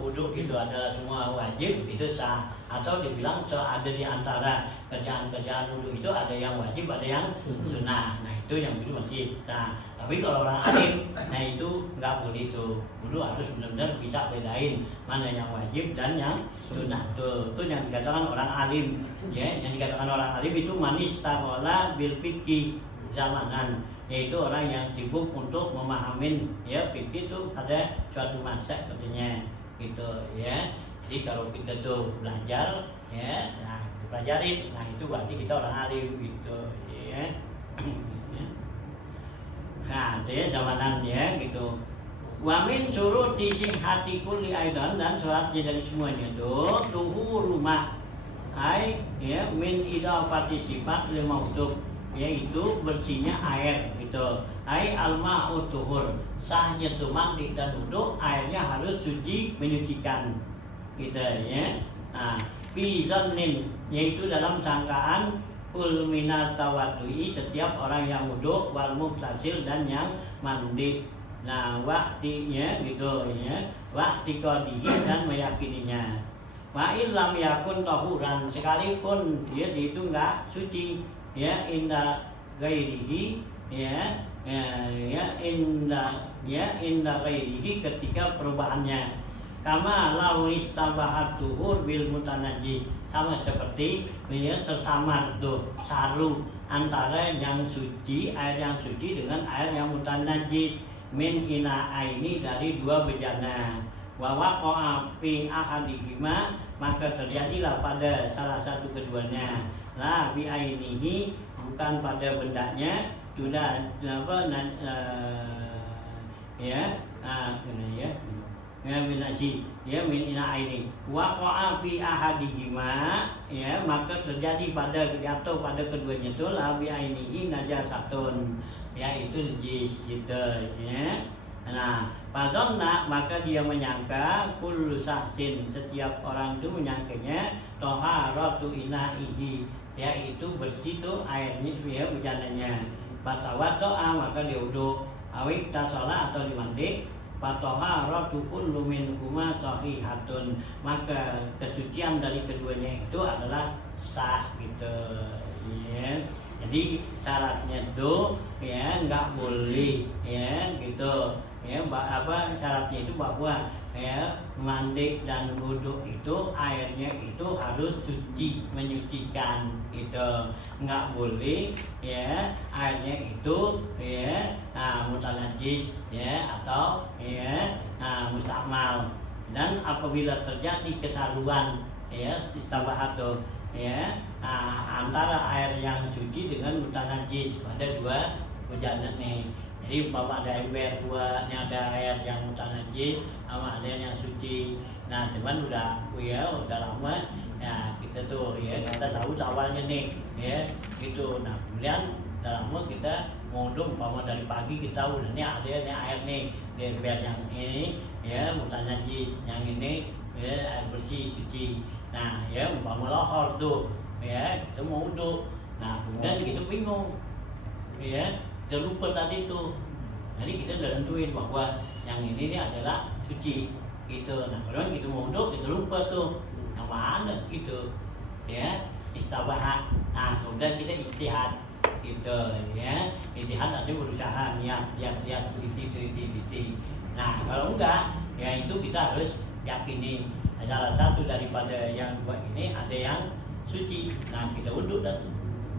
wudhu itu adalah semua wajib, itu sah. Atau dibilang ada di antara kerjaan-kerjaan wudhu itu ada yang wajib, ada yang sunnah. Nah itu yang itu masih sah. Tapi kalau orang alim, nah itu nggak boleh tuh. Wudhu harus benar-benar bisa bedain mana yang wajib dan yang sunnah. Tuh yang dikatakan orang alim ya. Yang dikatakan orang alim itu manistaghala bil fikih zamanan, yaitu orang yang sibuk untuk memahamin ya fikih itu pada suatu masa katanya gitu ya. Jadi kalau kita tuh belajar ya, nah pelajarin, nah itu berarti kita orang alim gitu ya. Nah itu ya zamanan ya gitu. Wa min syuruti sihhati kulli aidan, dan syaratnya dari semuanya itu tuhuruma ai ya min idafati sifat lil mausuf, yaitu bersihnya air gitu. Ai al-ma'u tuhur, sahnya tuh mandi dan wudhu, airnya harus suci menyucikan gitu ya. Nah fi zannin, yaitu dalam sangkaan kul minat tawaddu'i, setiap orang yang wudhu, wal mughtasil, dan yang mandi. Nah waktinya gitu ya, wakti qadihi, dan meyakininya. Wa illam yakun tahuran, sekalipun dia itu enggak suci ya, inda ghairihi ya, inda ghairihi, ketika perubahannya. Kama lau istabahat tuhur bil mutanajjis, sama seperti ya tersamar tuh saru antara yang suci, air yang suci dengan air yang mutanajjis min ina'aini dari dua bejana. Wa waqa'a fi ahadihima, maka terjadilah pada salah satu keduanya. La bi ainihi, bukan pada bendanya, sudah apa min aji ya min ina'aini waqa'a fi ahadihima, ya maka terjadi pada jatuh pada keduanya itu la bi ainihi najasatun, yaitu najis gitu ya. Nah, fadzanna, maka dia menyangka kullu sahsin, setiap orang itu menyangkanya toharatu ina'ihi, yaitu bersih itu airnya ya bejananya. Fatawaddo'a, maka dia wudu, awik tasola atau dimandi. Fatoharatu kullu minhuma sahihatun, maka kesucian dari keduanya itu adalah sah gitu ya. Jadi syaratnya itu ya nggak boleh ya gitu ya, apa syaratnya itu bahwa ya mandi dan wudhu itu airnya itu harus suci, menyucikan gitu, nggak boleh ya airnya itu ya mutanajis ya atau ya mustakmal. Dan apabila terjadi kesaluan ya istabahatu ya antara air yang suci dengan mutanajis pada dua bejana nih. Jadi bapak ada air dua, ini ada air yang mutanajis sama ada yang suci. Nah cuman udah lama ya kita tuh ya kita tahu awalnya nih ya gitu. Nah kemudian udah lama kita ngudung umpama dari pagi kita udah nih ada nih air nih di ember yang ini ya mutanajis, yang ini ya air bersih suci. Nah ya umpama lohor tuh ya kita mau wudhu, nah kemudian kita bingung ya kita lupa tadi tuh, jadi kita udah tentuin bahwa yang ini adalah suci gitu. Nah kalau kita mau wudhu kita lupa tuh yang mana gitu ya istabahat. Nah kemudian kita ijtihad gitu ya, ijtihad artinya berusaha lihat teliti. Nah kalau enggak ya itu kita harus yakini salah satu daripada yang dua ini ada yang suci. Nah kita wudhu dah tuh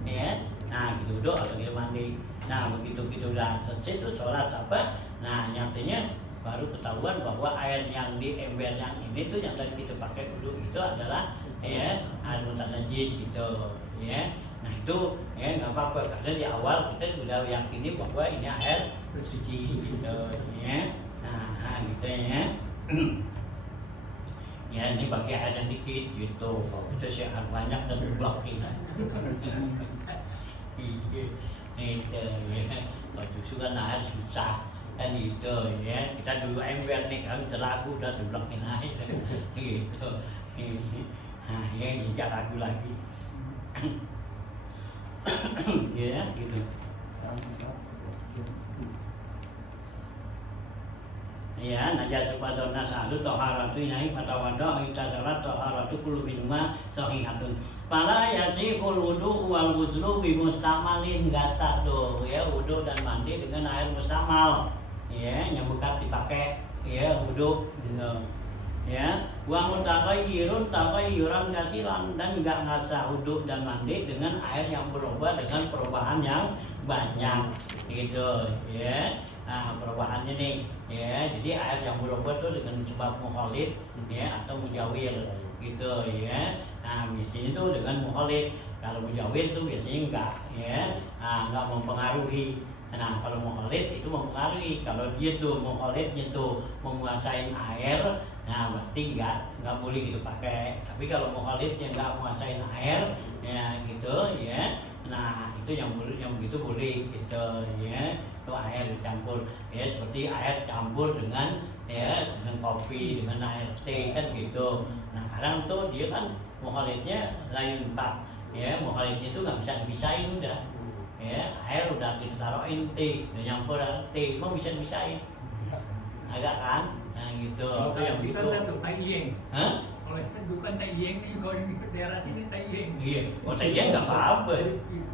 ya, nah kita wudhu atau kita mandi. Nah begitu kita udah selesai tuh sholat apa, nah nyatanya baru ketahuan bahwa air yang di ember yang ini tuh yang tadi kita pakai wudhu itu adalah ya air mutanajis gitu ya. Nah itu ya nggak apa-apa karena di awal kita sudah yakini bahwa ini air suci gitu ya. Nah gitu ya. Ya ini pakai air yang dikit gitu, kalau kita siar banyak dan blokin lah. Itu ya, kalau susu kan air susah kan itu ya. Kita dulu ember nih kami terlaku udah diblokin air gitu. Nah ya injak lagu lagi. Ya gitu. Ya najatu pada nasalu toharatu inahi fatawado itasarat toharatu kullu minuma sahihatun. Fala yasihul wudu wal ghuslu bi mustamalin, gasah do ya wudu dan mandi dengan air mustamal ya yang bukan dipakai ya wudu gitu ya. Wa mutaghayyirun taghayyuran kasiran, dan enggak ngasah wudu dan mandi dengan air yang berubah dengan perubahan yang banyak gitu ya. Nah perubahannya nih ya, jadi air yang berubah tuh dengan sebab mukhalid ya atau mujawir gitu ya. Nah biasanya tuh dengan mukhalid, kalau mujawir tuh biasanya enggak ya, enggak mempengaruhi. Nah kalau mukhalid itu mempengaruhi, kalau dia tuh mukhalidnya tuh menguasai air, nah berarti enggak boleh gitu pakai. Tapi kalau mukhalidnya enggak menguasai air ya gitu ya, nah itu yang begitu boleh gitu ya. Itu air dicampur ya seperti air campur dengan ya dengan kopi, dengan air teh kan gitu. Nah kadang tuh dia kan mukhalidnya lain pak ya, mukhalidnya itu nggak bisa dipisahin udah ya, air udah kita taruhin teh udah nyampur teh mau bisa dipisahin agak kan. Nah gitu itu yang kita gitu. satu taiyeng. Hah? Kalau itu bukan taiyeng nih, kalau di daerah sini taiyeng. Iya, kalau taiyeng nggak apa-apa.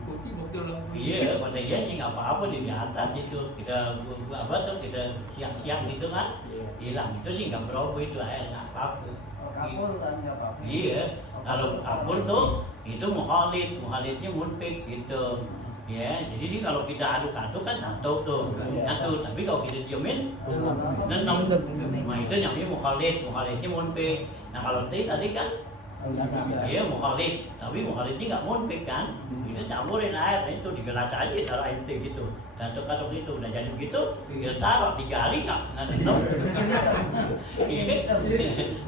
Putih bukti lampu. Iya, kalau taiyeng sih nggak apa-apa di atas itu kita apa tuh kita siang-siang gitu kan hilang itu sih nggak berubah itu air nggak apa-apa. Kapur kan nggak apa-apa. Iya, kalau kapur tuh itu mukhalidnya munfik gitu. Ya, jadi ini kalau kita aduk-aduk kan satu tuh, satu. Tapi kalau kita diemin, neneng. Nah itu namanya mukhalid, mukhalidnya munfik. Nah kalau tadi kan, ya mukhalid, tapi mukhalidnya nggak munfik kan? Kita campurin air, itu di gelas aja taruh air teh gitu, aduk-aduk itu. Udah jadi begitu, kita taruh 3 hari nggak neneng.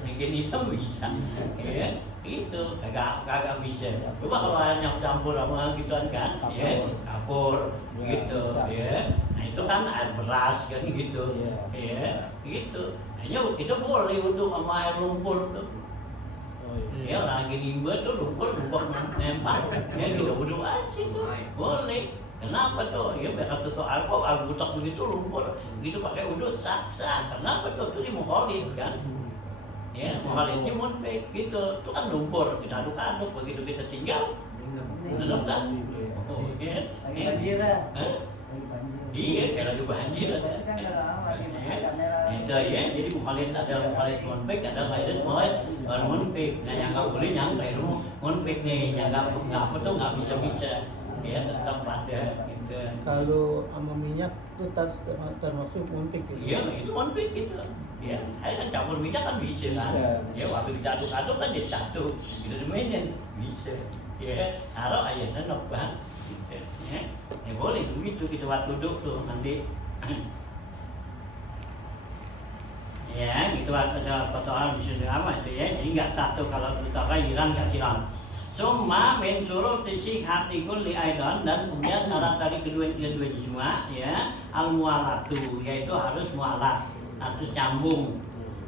Bikin hitam bisa, ya. Itu kagak bisa. Coba kalau airnya campur sama gituan kan, ya kapur gitu, ya. Nah itu kan air beras kan gitu, ya gitu. Hanya kita boleh untuk sama air lumpur tuh. Ya lagi limbah tuh lumpur nempel, ya kita wudhu aja tuh boleh. Kenapa tuh? Ya mereka tuh alkohol, butak begitu lumpur, gitu pakai wudhu sah. Kenapa tuh? Itu mukhalid kan? Ya, mukhalidnya munfik gitu. Itu kan lumpur, kita aduk-aduk begitu kita tinggal. Benar kan? Oh, ya. Lagi banjir ya? Iya, kayak lagi banjir. Kan kalau amat Itu ya, jadi mukhalid ada mukhalid munfik, ada mukhalid munfik. Nah yang nggak boleh yang keliru munfik nih, yang nggak betul nggak bisa. Ya tetap ada. Gitu. Kalau sama minyak itu termasuk munfik gitu. Iya, itu munfik gitu. Ya, saya kan campur minyak kan bisa kan. Ya, waktu kita aduk-aduk kan jadi satu. Kita dimainin bisa. Ya, taruh aja senok bang. Gitu. Ya boleh begitu kita buat duduk tuh nanti. Ya, gitu ada potongan bisa apa itu ya. Jadi nggak satu kalau kita iran nggak silam. Summa min syuruti sihhati kulli aidan, dan kemudian syarat dari kedua semua ya al-mualatu, yaitu harus mualat, harus nyambung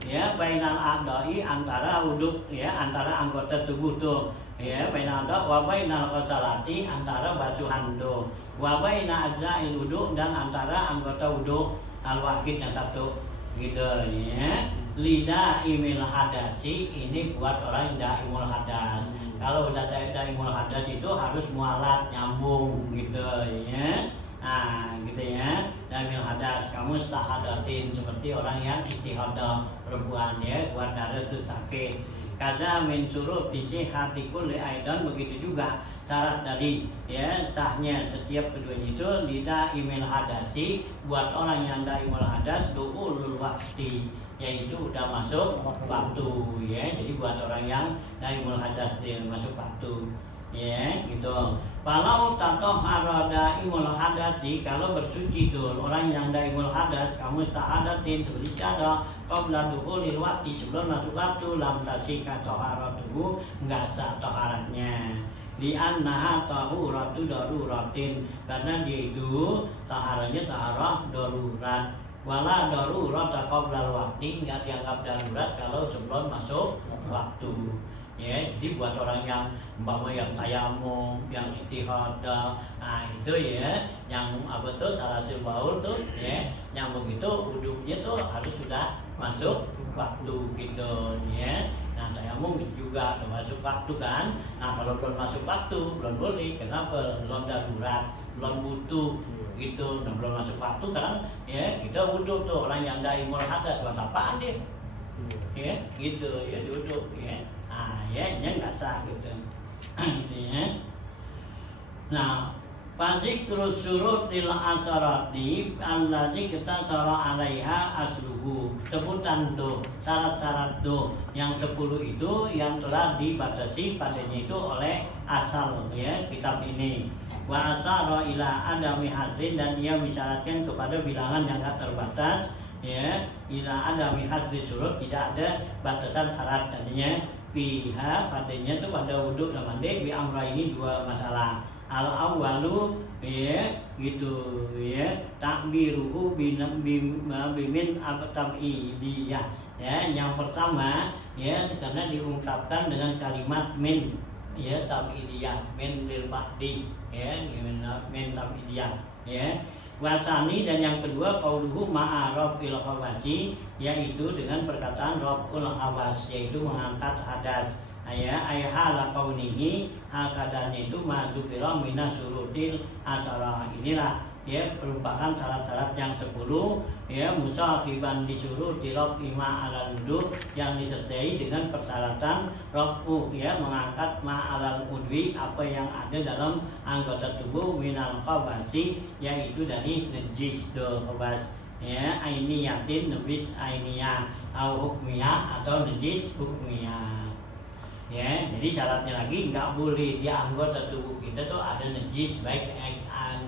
ya bainal a'dai, antara wudhu ya, antara anggota tubuh tuh ya, bainal a'da wa bainal ghusalati, antara basuhan tuh, wa baina ajza'il wudhu, dan antara anggota wudhu al-wahid yang satu gitu ya. Lidaimil hadasi, ini buat orang yang daimul hadas. Kalau udah daimul hadas itu harus mualat, nyambung gitu ya. Nah gitu ya, daimul hadas, kamu istihadatin seperti orang yang istihadah perempuan ya, buat darah itu sakit. Kaza min syuruti sihhati kulli aidan, begitu juga syarat dari ya sahnya setiap keduanya itu lidaimil hadasi, buat orang yang daimul hadas du'ulul waqti, yaitu udah masuk waktu ya. Jadi buat orang yang daimul hadas dia masuk waktu ya gitu. Kalau tatahhara daimul hadasi, kalau bersuci tuh orang yang daimul hadas, kamu istihadatin seperti syada qabla dukhulil waqti, sebelum masuk waktu, lam tasika taharatuhu, enggak sah taharatnya. Li'annaha tahuratu daruratin, karena dia itu taharanya taharah darurat. Wala darurat qabla waqti, enggak dianggap darurat kalau sebelum masuk waktu. Ya, jadi buat orang yang umpama yang tayamum, yang istihadah, nah itu ya, yang apa tuh salasil baul tuh ya, yang begitu wudhunya tuh harus sudah masuk waktu gitu ya. Nah tayamum juga udah masuk waktu kan. Nah kalau belum masuk waktu belum boleh, kenapa? Belum darurat, belum butuh gitu. Nah belum masuk waktu sekarang ya kita wudhu tuh, orang yang daimul hadas buat apaan dia? Ya gitu ya, duduk ya. Nah ya ini nggak sah gitu. Gitu ya. Nah fadzikru syurutil asharati allazi iktasara 'alaiha asluhu, sebutan tuh syarat-syarat tuh yang 10 itu yang telah dibatasi padanya itu oleh asal ya kitab ini. Wa asara ila adami hadrin, dan dia mensyaratkan kepada bilangan yang tak terbatas ya, ila adami hadrin syurut, tidak ada batasan syarat. Tadinya fiha, padanya itu pada wudhu dan mandi bi amra, ini dua masalah. Al awwalu ya gitu ya, takbiruhu bimin abtamidiyah ya. Yang pertama ya, karena diungkapkan dengan kalimat min ya, tabidiyah, min lil ba'di ya, min tabidiyah ya. Wasani, dan yang kedua qauluhu ma'araf fil khawasi, yaitu dengan perkataan raful hawas, yaitu mengangkat hadas ya. Ayhala qaunihi, hal keadaan itu mazukira minas surutil asara, inilah ya merupakan syarat-syarat yang 10 ya musahiban disuruh tirab ima alal wudu yang disertai dengan persyaratan rafu ya mengangkat ma alal udwi apa yang ada dalam anggota tubuh minal khabasi yaitu dari najis khabas ya ainiyatin najis ainiyah au hukmiyah atau najis hukmiyah. Ya, jadi syaratnya lagi nggak boleh di anggota tubuh kita tuh ada najis baik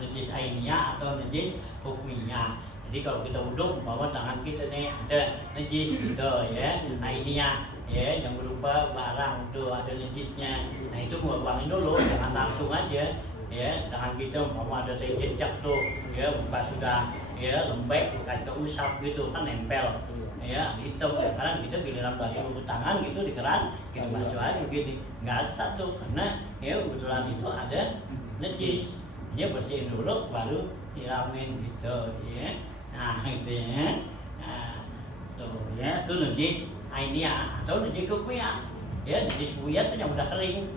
najis ainiyah atau najis hukmiyah. Jadi kalau kita wudhu bahwa tangan kita nih ada najis gitu ya ainiyah ya yang berupa barang tuh ada najisnya. Nah itu buangin dulu, jangan langsung aja ya tangan kita mau ada jejak tuh ya bukan sudah ya lembek bukan keusap gitu kan nempel. Ya hitam sekarang kita giliran basuh tangan gitu di keran kita basuh aja begini nggak satu karena ya kebetulan itu ada najis dia bersihin dulu baru diramin gitu ya nah itu ya nah, tuh ya itu najis ainiyah atau najis hukmiyah ya najis buyat itu yang udah kering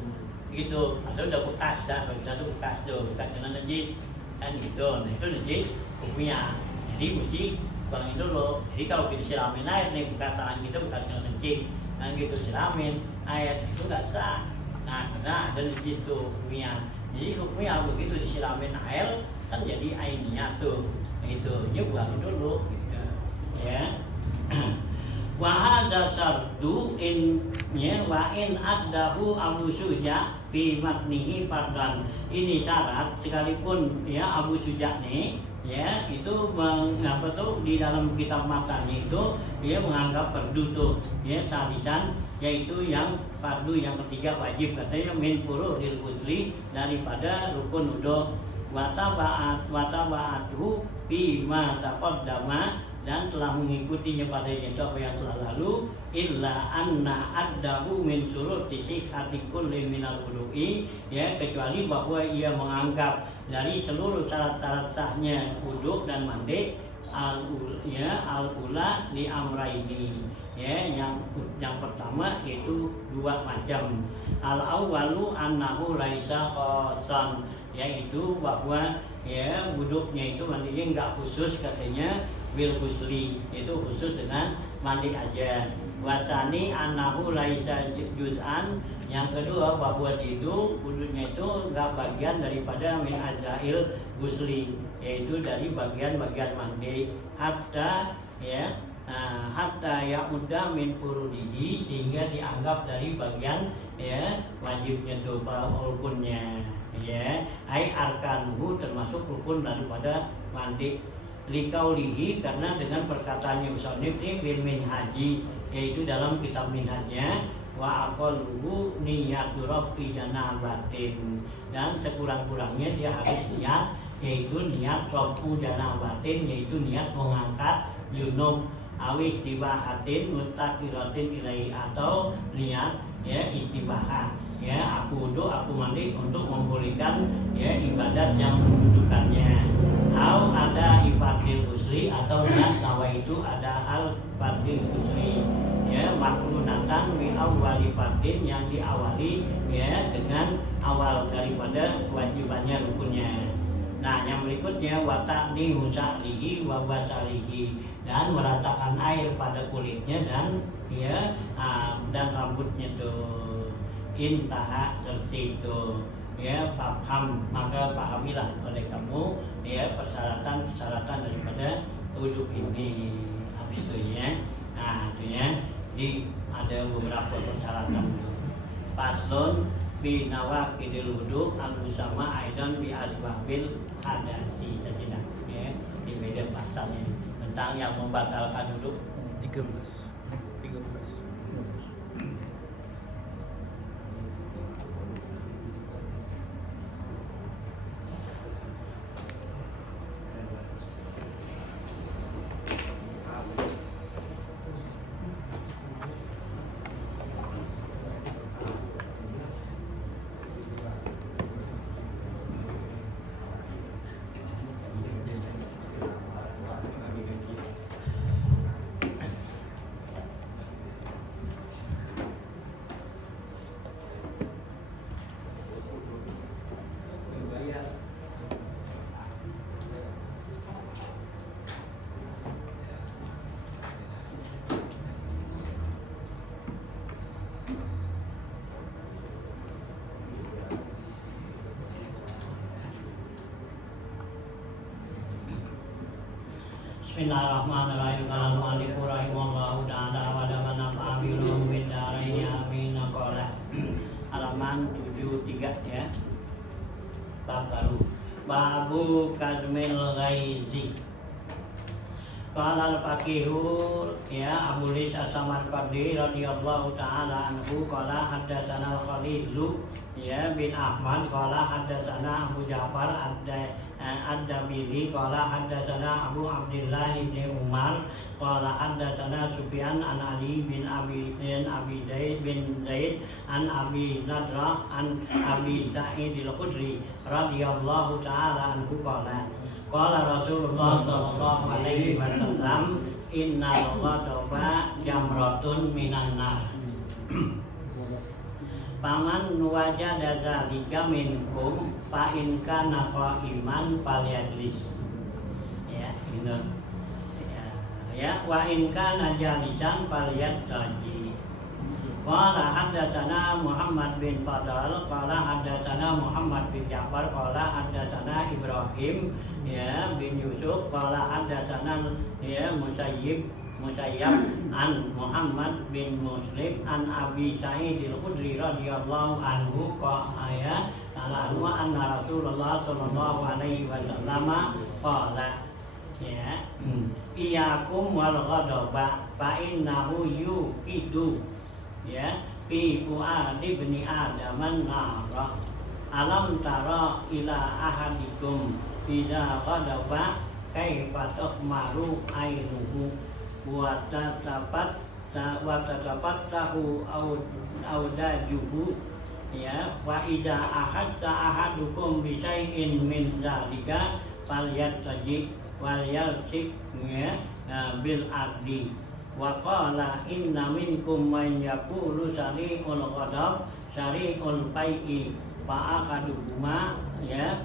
gitu atau udah bekas dah kita tuh bekas tuh bukan dengan najis kan gitu nah itu najis hukmiyah jadi mesti bangin dulu. Jadi kalau kita siramin air nih bukan tangan kita bukan dengan kencing, nah gitu siramin air itu nggak sah. Nah karena ada najis tuh hukmiyah. Jadi hukmiyah begitu disiramin air kan jadi ainiyah tuh. Nah, itu dia buangin dulu gitu. Ya. Wa hadza syartu in ya wa in addahu Abu Suja fi matnihi fardan. Ini syarat sekalipun ya Abu Suja nih ya itu mengapa tuh di dalam kitab matanya itu dia menganggap fardu tuh ya salisan yaitu yang fardu yang ketiga wajib katanya min furu'il ghusli daripada rukun wudu wa taba'atuhu bima taqaddama dan telah mengikutinya padanya itu apa yang telah lalu illa anna addahu min syuruti sihhati kulli minal wudu'i ya kecuali bahwa ia menganggap dari seluruh syarat-syarat sahnya wudu dan mandi al-ula li amraini ya yang pertama yaitu dua macam al-awwalu annahu laisa khassan yaitu bahwa ya wuduknya itu mandinya enggak khusus katanya bil ghusli itu khusus dengan mandi aja wasani annahu laisa juz'an yang kedua bahwa itu wudhunya itu enggak bagian daripada min ajail ghusli yaitu dari bagian-bagian mandi hatta ya hatta ya'udda min furudihi sehingga dianggap dari bagian ya wajibnya itu rukunnya ya ai arkanuhu termasuk rukun daripada mandi likaulihi karena dengan perkataannya musannif bil minhaji yaitu dalam kitab minhajnya wa aqalluhu niyatu rafi janabatin dan sekurang-kurangnya dia harus niat yaitu niat rafu janabatin yaitu niat mengangkat junub awis istibahatin mustaqiratin ilai atau niat ya istibahah ya aku wudu aku mandi untuk memulihkan ya ibadat yang mendudukannya au ada ifadil ghusli atau niat nawa itu ada al fadil ghusli ya makrunatan bi awwali fardin yang diawali ya dengan awal daripada kewajibannya rukunnya. Nah yang berikutnya wata'ni husa'lihi wa basarihi dan meratakan air pada kulitnya dan ya dan rambutnya tuh intaha seperti itu ya paham maka pahamilah oleh kamu ya persyaratan daripada wudhu ini habis itu ya nah itu ya di ada beberapa persyaratan paslon bi nawaqidil wudu al-musama aidan bi asbabil hadasi saja ya di beda pasalnya tentang yang membatalkan wudu 13. Bismillahirrahmanirrahim. Qala al-mu'allif rahimahullahu ta'ala wa damana fa'amilum bidaraini amin. Qala halaman 73 ya. Bab baru. Babu kazmil ghaizi. Qala al-faqihu ya Abu Lis as-Samarqandi radhiyallahu ta'ala anhu qala haddatsana Khalil ya bin Ahmad qala haddatsana Abu Ja'far ad-Damili qala haddatsana Abu Abdullah bin Umar qala haddatsana Sufyan an Ali bin Abi Zaid bin Zaid an Abi Nadra an Abi Sa'id al-Khudri radhiyallahu ta'ala anhu qala Rasulullah sallallahu alaihi wasallam innal ghadaba jamratun minan nar. Paman wajada dzalika minkum fa in kana qa'iman falyajlis. Ya, gitu. Ya, wa in kana jalisan falyattaji. Qala haddatsana Muhammad bin Fadal qala haddatsana Muhammad bin Ja'far qala haddatsana Ibrahim ya bin Yusuf qala haddatsana ya Musayyab an Muhammad bin Muslim an Abi Sa'id al-Khudri radhiyallahu anhu qala ya anna Rasulullah sallallahu alaihi wasallam qala ya iyakum wal ghadaba fa innahu yuqidu ya fi fu'adi ibni Adam an-nar. Alam tara ila ahadikum idza ghadaba kaifa tuhmaru ainuhu wa tatapat tahu audajuhu ya wa idza ahassa ahadukum bi syai'in min dzalika falyattaji wal yalsik ya bil ardi. Wa qala inna minkum man yaqulu sari'ul ghadab sari'ul fai'i fa akaduhuma ya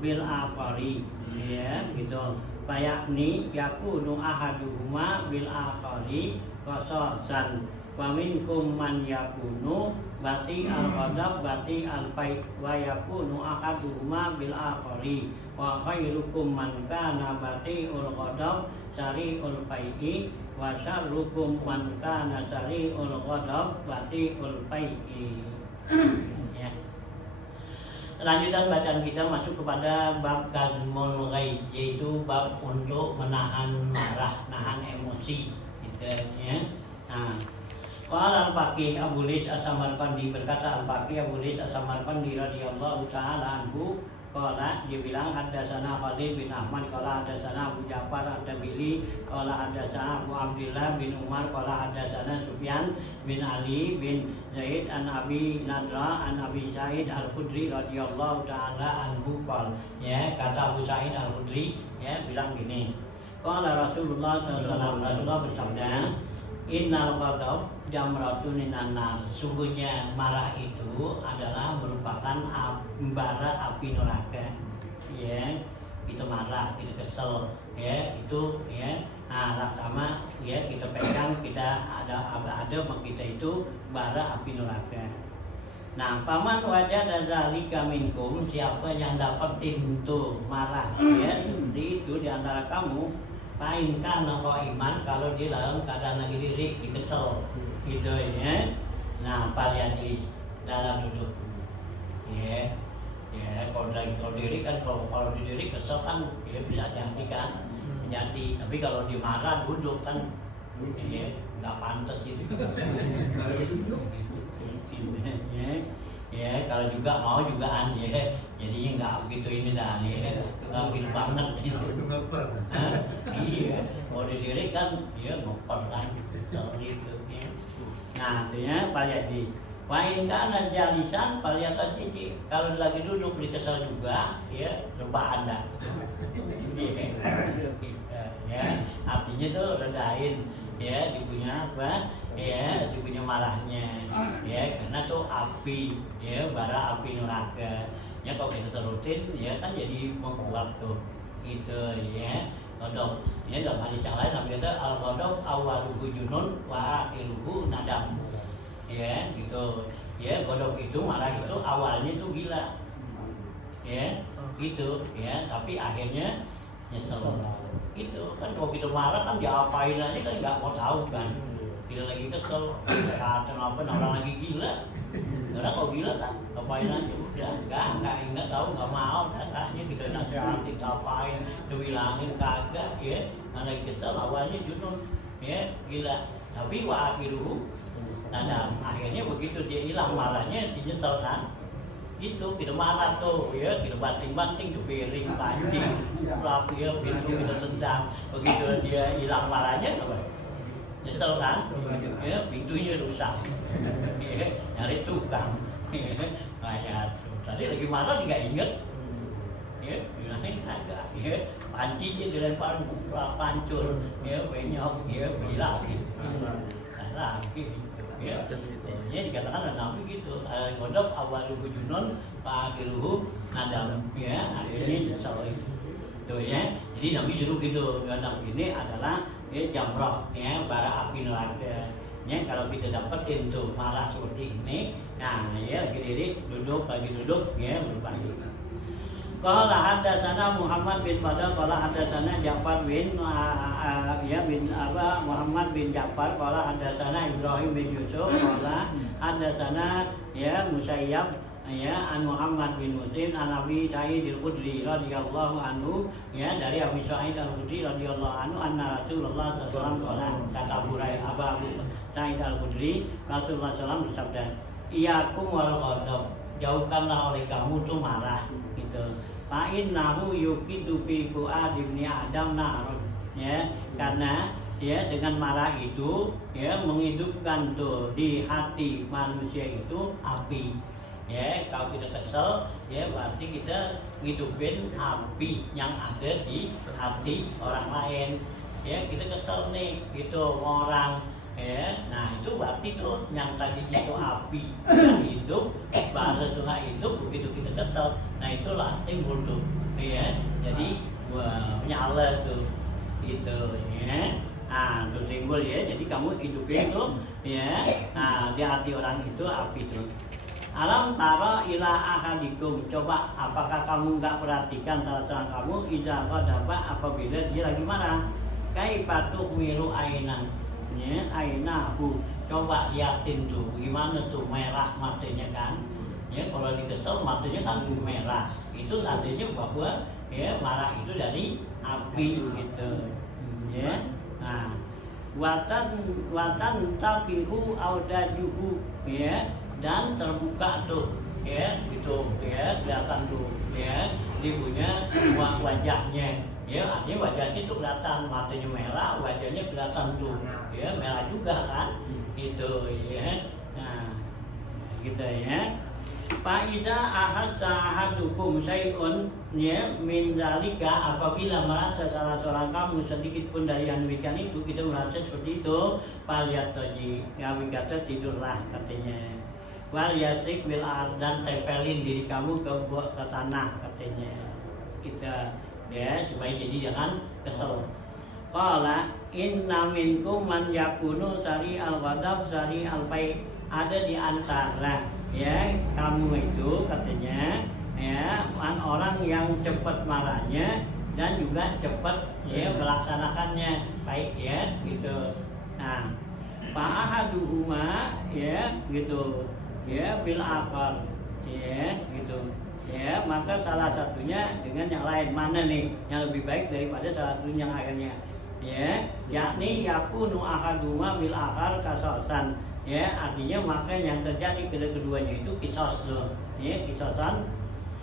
bil afari ya gitu fayakni yakunu ahaduhuma bil afari qasasan wa minkum man yakunu bati al ghadab bati al fai wa yakunu ahaduhuma bil afari wa khairukum man kana bati ul ghadab sari'ul fai'i wa syarrukum man kana sari'ul ghadab bati'ul fai'i. Ya. Lanjutan bacaan kita masuk kepada bab kazmul ghaib, yaitu bab untuk menahan marah, nahan emosi gitu ya. Nah, qala al-faqih Abu Lis as-Samarqandi, berkata al-faqih Abu Lis as-Samarqandi radhiyallahu ta'ala anhu qala, dia bilang haddatsana Khalil bin Ahmad qala haddatsana Abu Ja'far ad-Damili qala haddatsana Abu Abdullah bin Umar qala haddatsana Sufyan bin Ali bin Zaid an Abi Nadra an Abi Sa'id al-Khudri radhiyallahu ta'ala anhu qala ya, kata Abu Sa'id al-Khudri ya bilang gini, qala Rasulullah sallallahu alaihi wasallam bersabda, innal ghadab jamratun minan nar. Sungguhnya marah itu adalah merupakan bara api neraka. Ya, itu marah, itu kesel, ya, itu ya. Nah, sama ya kita pegang, kita ada sama kita itu bara api neraka. Nah, paman wajah dan zalika minkum, siapa yang dapat pintu marah ya, seperti itu di antara kamu, pain kana iman, kalau dia dalam keadaan lagi lirik, dikesel gitu ya. Nah, paliatis dalam duduk ya. Ya, kalau diri kan kalau diri kesel kan ya bisa jadi kan. Jadi, tapi kalau dimarah duduk kan ya nggak pantas itu. Ya, kalau juga mau jugaan ya, jadinya nggak begitu ini dah ya, nggak begitu banget gitu. Iya, mau didiri kan, ya ngoper kan, seperti itu. Ya. Nah, artinya paliati. Wain kana jalisan paliatas ini, kalau lagi duduk dikesal juga, ya coba anda. Ya, artinya tuh redain, ya dipunya apa? Ya, dipunya marahnya, ya karena tuh api, ya bara api neraka. Ya kalau kita terutin, ya kan jadi menguap tuh, gitu ya. Godok, ya dalam hadis yang lain Nabi kata al-godok awaluhu junun wa akhiruhu nadam. Ya, gitu. Ya, godok itu marah itu awalnya tuh gila. Ya, gitu. Ya, tapi akhirnya nyesel. Itu kan kalau kita marah kan diapain aja kan nggak mau tahu kan. Kita lagi kesel, kata apa orang lagi gila. Karena kalau gila kan ngapain aja udah nggak ingat tahu nggak mau katanya kita nasihatin apain dibilangin kagak ya karena kesel awalnya junun ya gila tapi wakil nah akhirnya begitu dia hilang marahnya dinyesel kan gitu kita marah tuh ya kita banting-banting ke piring pancing rapi ya pintu kita tendang begitu dia hilang marahnya apa nyesel kan ya pintunya rusak ya, nyari tukang banyak tadi lagi marah nggak inget ya bilangin agak ya pancinya dilempar pancur ya benyok ya beli lagi lagi ya dikatakan ada nabi gitu kodok awal hujunun pakiruhu nadam ya akhirnya nyesel itu ya jadi nabi suruh gitu nadam ini adalah ya jamroh ya bara api neraka ya kalau kita dapetin tuh marah seperti ini nah ya lagi duduk ya berbagi. Qala hadatsana Muhammad bin Fadl qala hadatsana Ja'far bin Muhammad bin Ja'far qala hadatsana Ibrahim bin Yusuf qala hadatsana ya Musayyab ya an Muhammad bin Muslim an Abi Sa'id al-Khudri radhiyallahu anhu ya dari Abi Sa'id al-Khudri radhiyallahu anhu anna Rasulullah sallallahu alaihi wasallam kata Abu Sa'id al-Khudri Rasulullah sallallahu bersabda iyakum wal ghadab jauhkanlah oleh kamu tuh marah gitu fa innahu yuqidu fi fuadi ibni adam nar ya karena ya dengan marah itu ya menghidupkan tuh di hati manusia itu api. Ya, kalau kita kesel, ya berarti kita hidupin api yang ada di hati orang lain. Ya, kita kesel nih, itu orang. Ya, nah itu berarti tuh yang tadi itu api yang hidup, baru itu nggak hidup, begitu kita kesel. Nah itulah timbul tuh, ya. Jadi menyala tuh, itu, ya. Nah, itu timbul ya. Jadi kamu hidupin tuh, ya. Nah di hati orang itu api tuh. Alam tara ila ahadikum. Coba apakah kamu enggak perhatikan salah seorang kamu idza ghadaba apabila dia lagi marah. Kaifatuh miru ainan. Ya, ainahu. Coba liatin tuh gimana tuh merah matanya kan. Ya, kalau dikesel matanya kan merah. Itu artinya bahwa ya marah itu dari api gitu. Ya. Nah, watan tafihu audajuhu ya. Dan terbuka tuh ya gitu ya kelihatan tuh ya dia punya wajahnya ya artinya wajahnya tuh kelihatan matanya merah wajahnya kelihatan tuh ya merah juga kan gitu ya nah gitu ya Faiza ahad sahadukum sayun ya min zalika apabila merasa salah seorang kamu sedikit pun dari yang demikian itu kita merasa seperti itu paliat toji kami kata tidurlah katanya wal yasik bil dan tempelin diri kamu ke tanah katanya kita ya supaya jadi jangan kesel. Qala inna minkum man yakunu sari al ghadab sari al bai ada di antara ya kamu itu katanya ya orang yang cepat marahnya dan juga cepat ya melaksanakannya baik ya gitu. Nah fa'ahaduhuma ya gitu ya bil akal ya gitu ya maka salah satunya dengan yang lain mana nih yang lebih baik daripada salah satunya yang akhirnya ya yakni yakunu ahaduma bil akal kasosan ya artinya maka yang terjadi keduanya itu kisos loh ya kisosan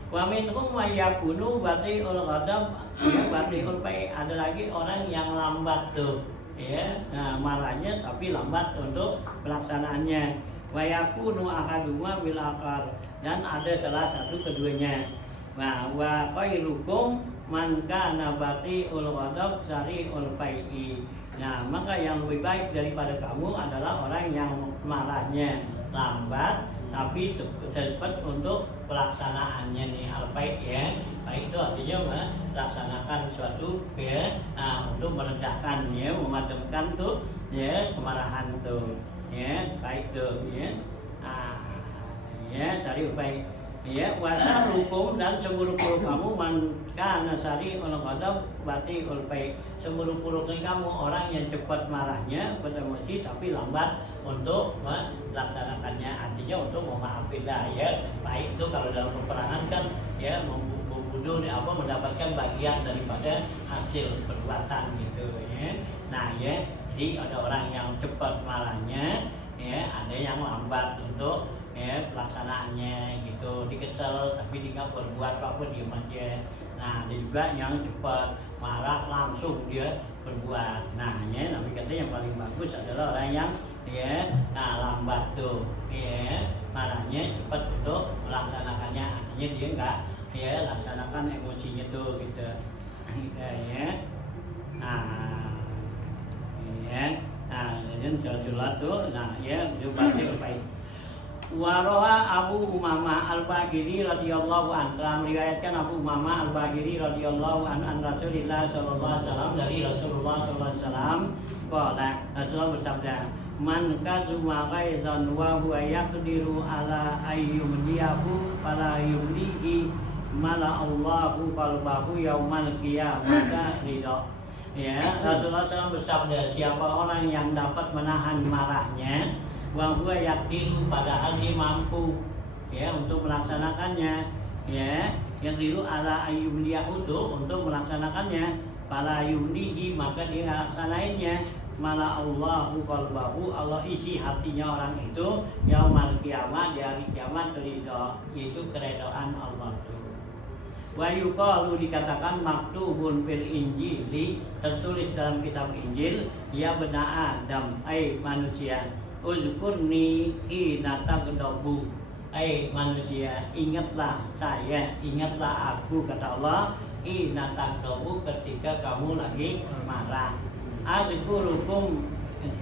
wa minhum may yakunu batiul ghadab ya batiul bai ada lagi orang yang lambat tuh ya nah marahnya tapi lambat untuk pelaksanaannya wa yakunu ahaduma bil akal dan ada salah satu keduanya wa khairukum man kana batiul ghadab sari'ul fai'i nah maka yang lebih baik daripada kamu adalah orang yang marahnya lambat tapi cepat untuk pelaksanaannya nih al-fai' ya baik itu artinya melaksanakan suatu ya nah, untuk meredakan ya memadamkan tuh ya kemarahan tuh ya baik tuh ya ya cari upaya ya wasar hukum dan seburuk-buruk kamu maka nasari orang kodok berarti ulpai seburuk-buruknya kamu orang yang cepat marahnya cepat emosi tapi lambat untuk melaksanakannya, artinya untuk memaafin lah ya. Baik itu kalau dalam peperangan kan ya membunuh apa mendapatkan bagian daripada hasil perbuatan gitu ya. Nah ya, jadi ada orang yang cepat marahnya ya, ada yang lambat untuk ya pelaksanaannya gitu, dikesel tapi dia berbuat apa diam aja. Nah ada juga yang cepat marah langsung dia berbuat. Nah ya Nabi kata yang paling bagus adalah orang yang ya lambat tuh ya marahnya cepat untuk melaksanakannya, artinya dia enggak ya laksanakan emosinya tuh gitu ya. Nah ya jadi sholat tuh nah ya itu berarti baik. Waroha Abu Umamah Al-Baghili radhiyallahu anhu, telah meriwayatkan Abu Umamah Al-Baghili radhiyallahu anhu an Rasulillah sallallahu alaihi wasallam, dari Rasulullah sallallahu alaihi wasallam qala, Rasulullah bersabda, man kazuma ghaidan wa huwa yaqdiru ala ayyumdiyahu fala yumdihi mala Allahu qalbahu yaumal qiyamah ridha. Ya, Rasulullah SAW bersabda, siapa orang yang dapat menahan marahnya wa huwa yaqdiru, padahal dia mampu ya untuk melaksanakannya ya, yang diru ala ayyumdiyahu untuk melaksanakannya, fala yumdihi maka dia laksanainnya, mala Allahu qalbahu, Allah isi hatinya orang itu yaumal qiyamah, di hari kiamat ridha, yaitu keredaan Allah itu. Wa yuqalu, dikatakan maktubun fil injili, tertulis dalam kitab Injil, ya bena Adam, ai manusia, uzkurni hina tagdabu, ai manusia, ingatlah saya, ingatlah aku, kata Allah, hina tagdabu, ketika kamu lagi marah. Azkurukum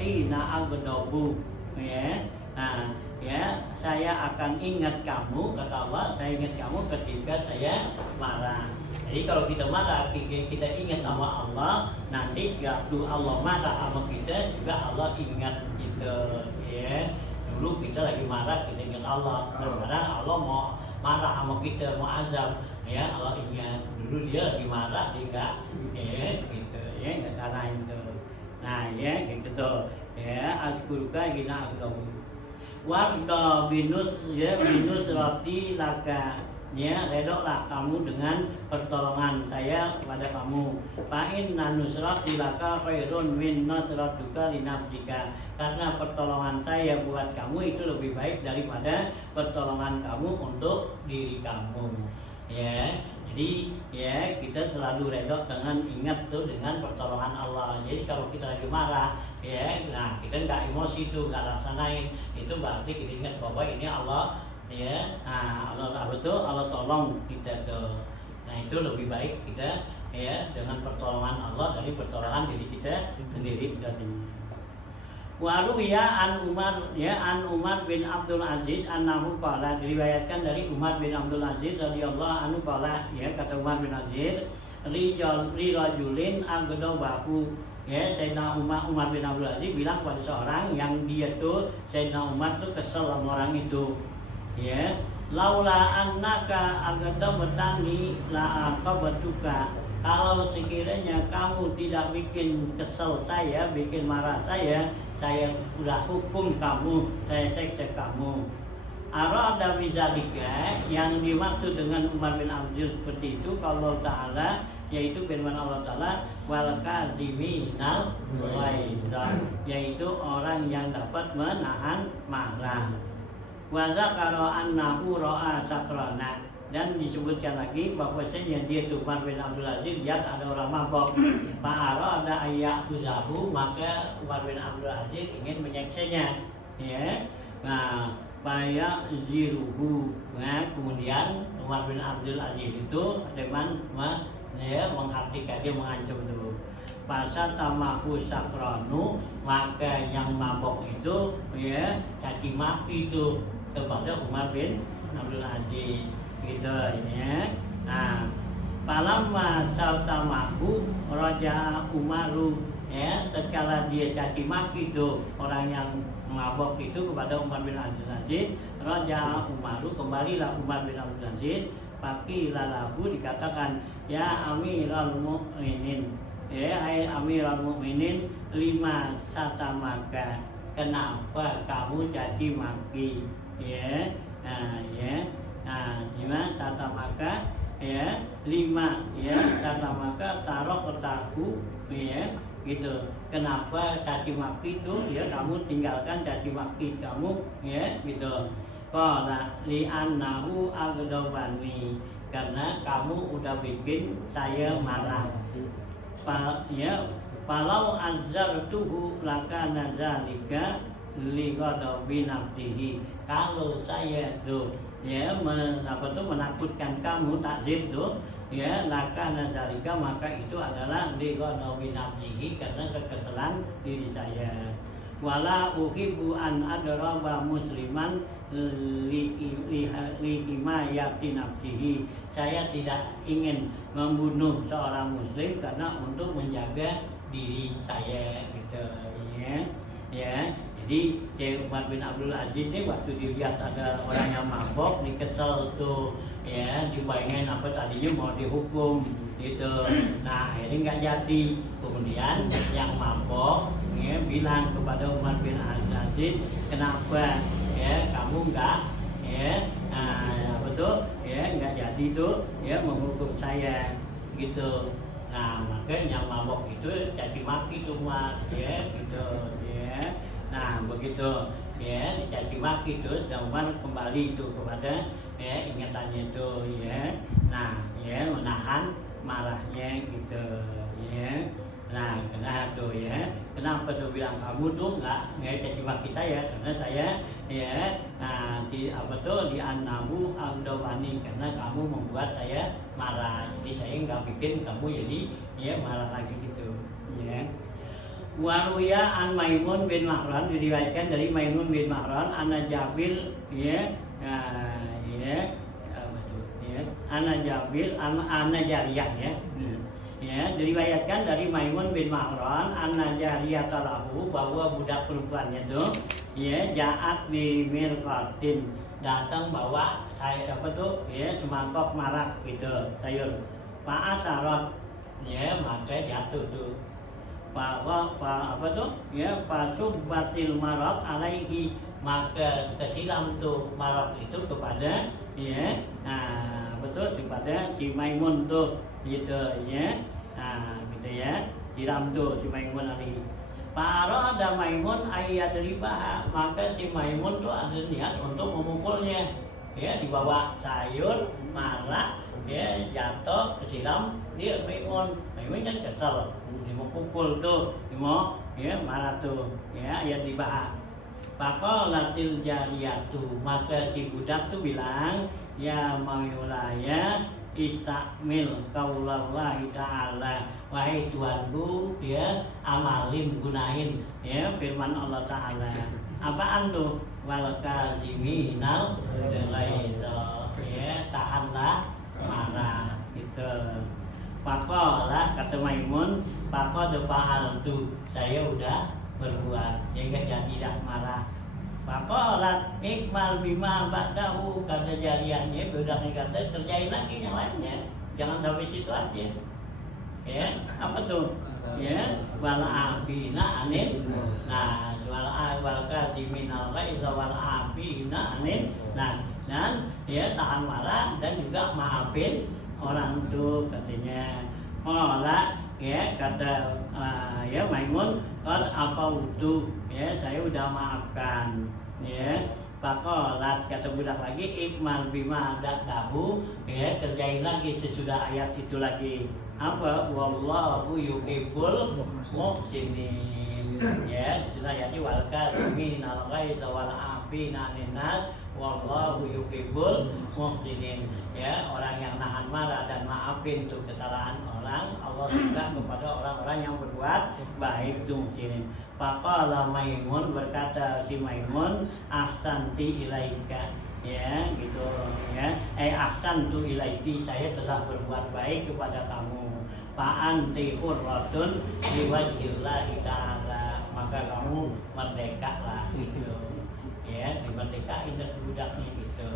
hina agdabu, ya. Nah, ya, saya akan ingat kamu, kata Allah, saya ingat kamu ketika saya marah. Jadi kalau kita marah, kita ingat nama Allah, nanti waktu Allah marah sama kita juga Allah ingat kita ya. Dulu kita lagi marah, kita ingat Allah. Sekarang Allah mau marah sama kita, mau azab ya, Allah ingat. Dulu dia lagi marah, dia enggak ya, gitu ya, enggak karena itu. Nah ya, gitu ya, azkuruka gina agdamu. Warda binus ya, binus roti laka ya, redoklah kamu dengan pertolongan saya kepada kamu. Fa'in nanusrati laka khairun min nasratuka linafsika, karena pertolongan saya buat kamu itu lebih baik daripada pertolongan kamu untuk diri kamu ya. Jadi ya kita selalu redok dengan ingat tuh dengan pertolongan Allah. Jadi kalau kita lagi marah ya, nah kita nggak emosi tuh, nggak laksanain, itu berarti kita ingat bahwa ini Allah ya, nah Allah betul, Allah tolong kita tuh. Nah itu lebih baik kita ya dengan pertolongan Allah dari pertolongan diri kita sendiri tadi. Walu ya an Umar ya, an Umar bin Abdul Aziz annahu qala, diriwayatkan dari Umar bin Abdul Aziz radhiyallahu anhu qala, ya kata Umar bin Aziz, rajulin agdabahu, ya Sayyidina Umar bin Abdul Aziz bilang pada seorang yang dia tuh Sayyidina Umar tuh kesel sama orang itu ya, laula annaka agdabtani la aqabtuka, kalau sekiranya kamu tidak bikin kesel saya, bikin marah saya udah hukum kamu, saya seksa kamu. Arada bizalika, yang dimaksud dengan Umar bin Abdul seperti itu kalau Ta'ala, yaitu firman Allah Ta'ala, wal kaziminal ghaidha, yaitu orang yang dapat menahan marah. Wa zakara annahu ra'a sakrana, dan disebutkan lagi bahwasanya dia tuh Umar bin Abdul Aziz lihat ada orang mabok. Fa'ara ada ayat uzahu, maka Umar bin Abdul Aziz ingin menyeksanya ya. Nah Faya ziruhu, nah kemudian Umar bin Abdul Aziz itu dengan menghentikan, dia mengancam itu. Pasal tamahu sakranu, maka yang mabok itu ya caci maki itu kepada Umar bin Abdul Aziz gitu ya. Nah palamma saltamahu raja Umaru, ya tatkala dia caci maki itu orang yang mabok itu kepada Umar bin Abdul Aziz. Raja Umaru, kembalilah Umar bin Abdul Aziz. Paki lalahu, dikatakan, ya Amirul Mukminin, ya hai Amirul Mukminin, lima satamaka, kenapa kamu jadi maki? Ya, lima satamaka, ya, lima, ya, satamaka taruh ketaku, ya, gitu. Kenapa caci maki itu? Ya, kamu tinggalkan caci maki kamu, ya, gitu. Qala li'annahu aghdabani, karena kamu udah bikin saya marah. Falau anzartuhu lakana dzalika li ghadabi nafsihi. Kalau saya tuh ya menakutkan kamu, takzir tuh ya, lakana dzalika, maka itu adalah li ghadabi nafsihi, karena kekesalan diri saya. Wala uhibbu an adraba musliman li himayati nafsihi. Saya tidak ingin membunuh seorang muslim karena untuk menjaga diri saya, gitu ya. Jadi Syekh Umar bin Abdul Aziz ini waktu dilihat ada orang yang mabok, dikesel tuh ya, dibayangin apa tadinya mau dihukum gitu. Nah akhirnya nggak jadi. Kemudian yang mabok ya bilang kepada Umar bin Abdul Aziz, kenapa ya kamu nggak ya betul ya nggak jadi tuh ya menghukum saya gitu. Nah maka yang mabok itu caci maki tuh Umar ya gitu ya. Nah begitu ya dicaci maki tuh Umar kembali itu kepada ya ingatannya itu ya. Nah ya menahan marahnya gitu ya. Nah kenapa tuh ya, kenapa tuh bilang kamu tuh nggak caci maki saya, karena saya ya di anabu aghdabani, karena kamu membuat saya marah, jadi saya nggak bikin kamu jadi ya marah lagi gitu ya. Waruya an Maimun bin Mahran, diriwayatkan dari Maimun bin Mahran, ana Jabil ya ana Jabil ana Jariyah ya, diriwayatkan dari Maimun bin Mahran, anna jariyata lahu, bahwa budak perempuannya itu ya jaat bi mirqatin, datang bawa saya semangkok marak gitu sayur. Fa'asarat ya, maka jatuh tuh. Fasubbatil marak alaihi, maka kesilam tuh marak itu kepada ya kepada si Maimun tuh gitu ya. Nah gitu ya, siram tuh si Maimun ali. Para ada Maimun ayat ribah, maka si Maimun tuh ada niat untuk memukulnya ya, dibawa sayur marak ya, jatuh kesiram dia Maimun kan kesel, dia mau pukul tuh, dia mau ya marah tuh ya, ayat ribah. Faqalatil jariyatu, maka si budak tuh bilang, ya maulaya istakmil qaulallahi ta'ala, wahai Tuhanku ya, amalin gunain ya firman Allah Ta'ala. Apaan tuh? Wal kaziminal ghaidha, ya tahanlah marah gitu. Faqala, kata Maimun, faqad fa'altu, saya udah berbuat, ya tidak marah. Faqalat ikmal bima ba'dahu, kata jariyahnya, budaknya kata kerjain lagi yang lainnya, jangan sampai situ aja ya. Apa tuh ya, wal afina anin, nah wal kaziminal ghaidha wal afina anin, nah dan ya tahan marah dan juga maafin orang tuh katanya. Qala ya, kata ya Maimun, qad afautu, ya saya udah maafkan ya. Faqalat, kata budak lagi, ikmal bima dahu, ya kerjain lagi sesudah ayat itu lagi. Apa? Wallahu yuhibbul muhsinin, ya sesudah ayat wal kaziminal ghaidha wal afina anin nas wallahu yuhibbul muhsinin, ya orang yang nahan marah dan maafin untuk kesalahan orang, Allah suka kepada orang-orang yang berbuat baik itu muhsinin. Faqala Maimun, berkata si Maimun, ahsanti ilaika, ya gitu ya, ahsantu ilaiki, saya telah berbuat baik kepada kamu. Fa anti hurratun liwajhillahi ta'ala, maka maka kamu merdeka lah gitu. Ya, dimerdekain dari budaknya gitu.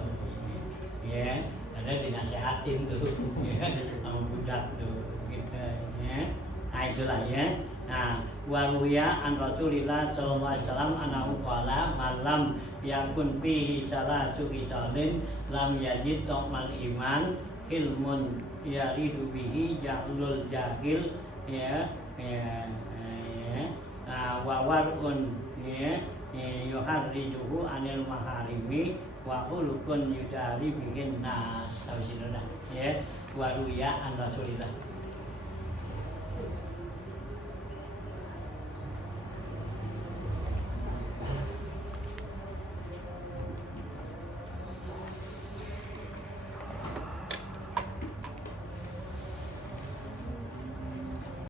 Ya, ada dinasehatin tuh, ya, sama budak tuh, gitu. Ya, nah itulah ya. Nah, waruya an Rasulillah sallallahu alaihi wasallam anahu qala malam yakun fihi salasu hisalin lam yajid ta'mal iman ilmun yaridu bihi jahlul jahil ya wa warun ya yuharrijuhu anil maharimi wa khulukun yudari bikin nas. Habis itu dah ya waruya an Rasulillah.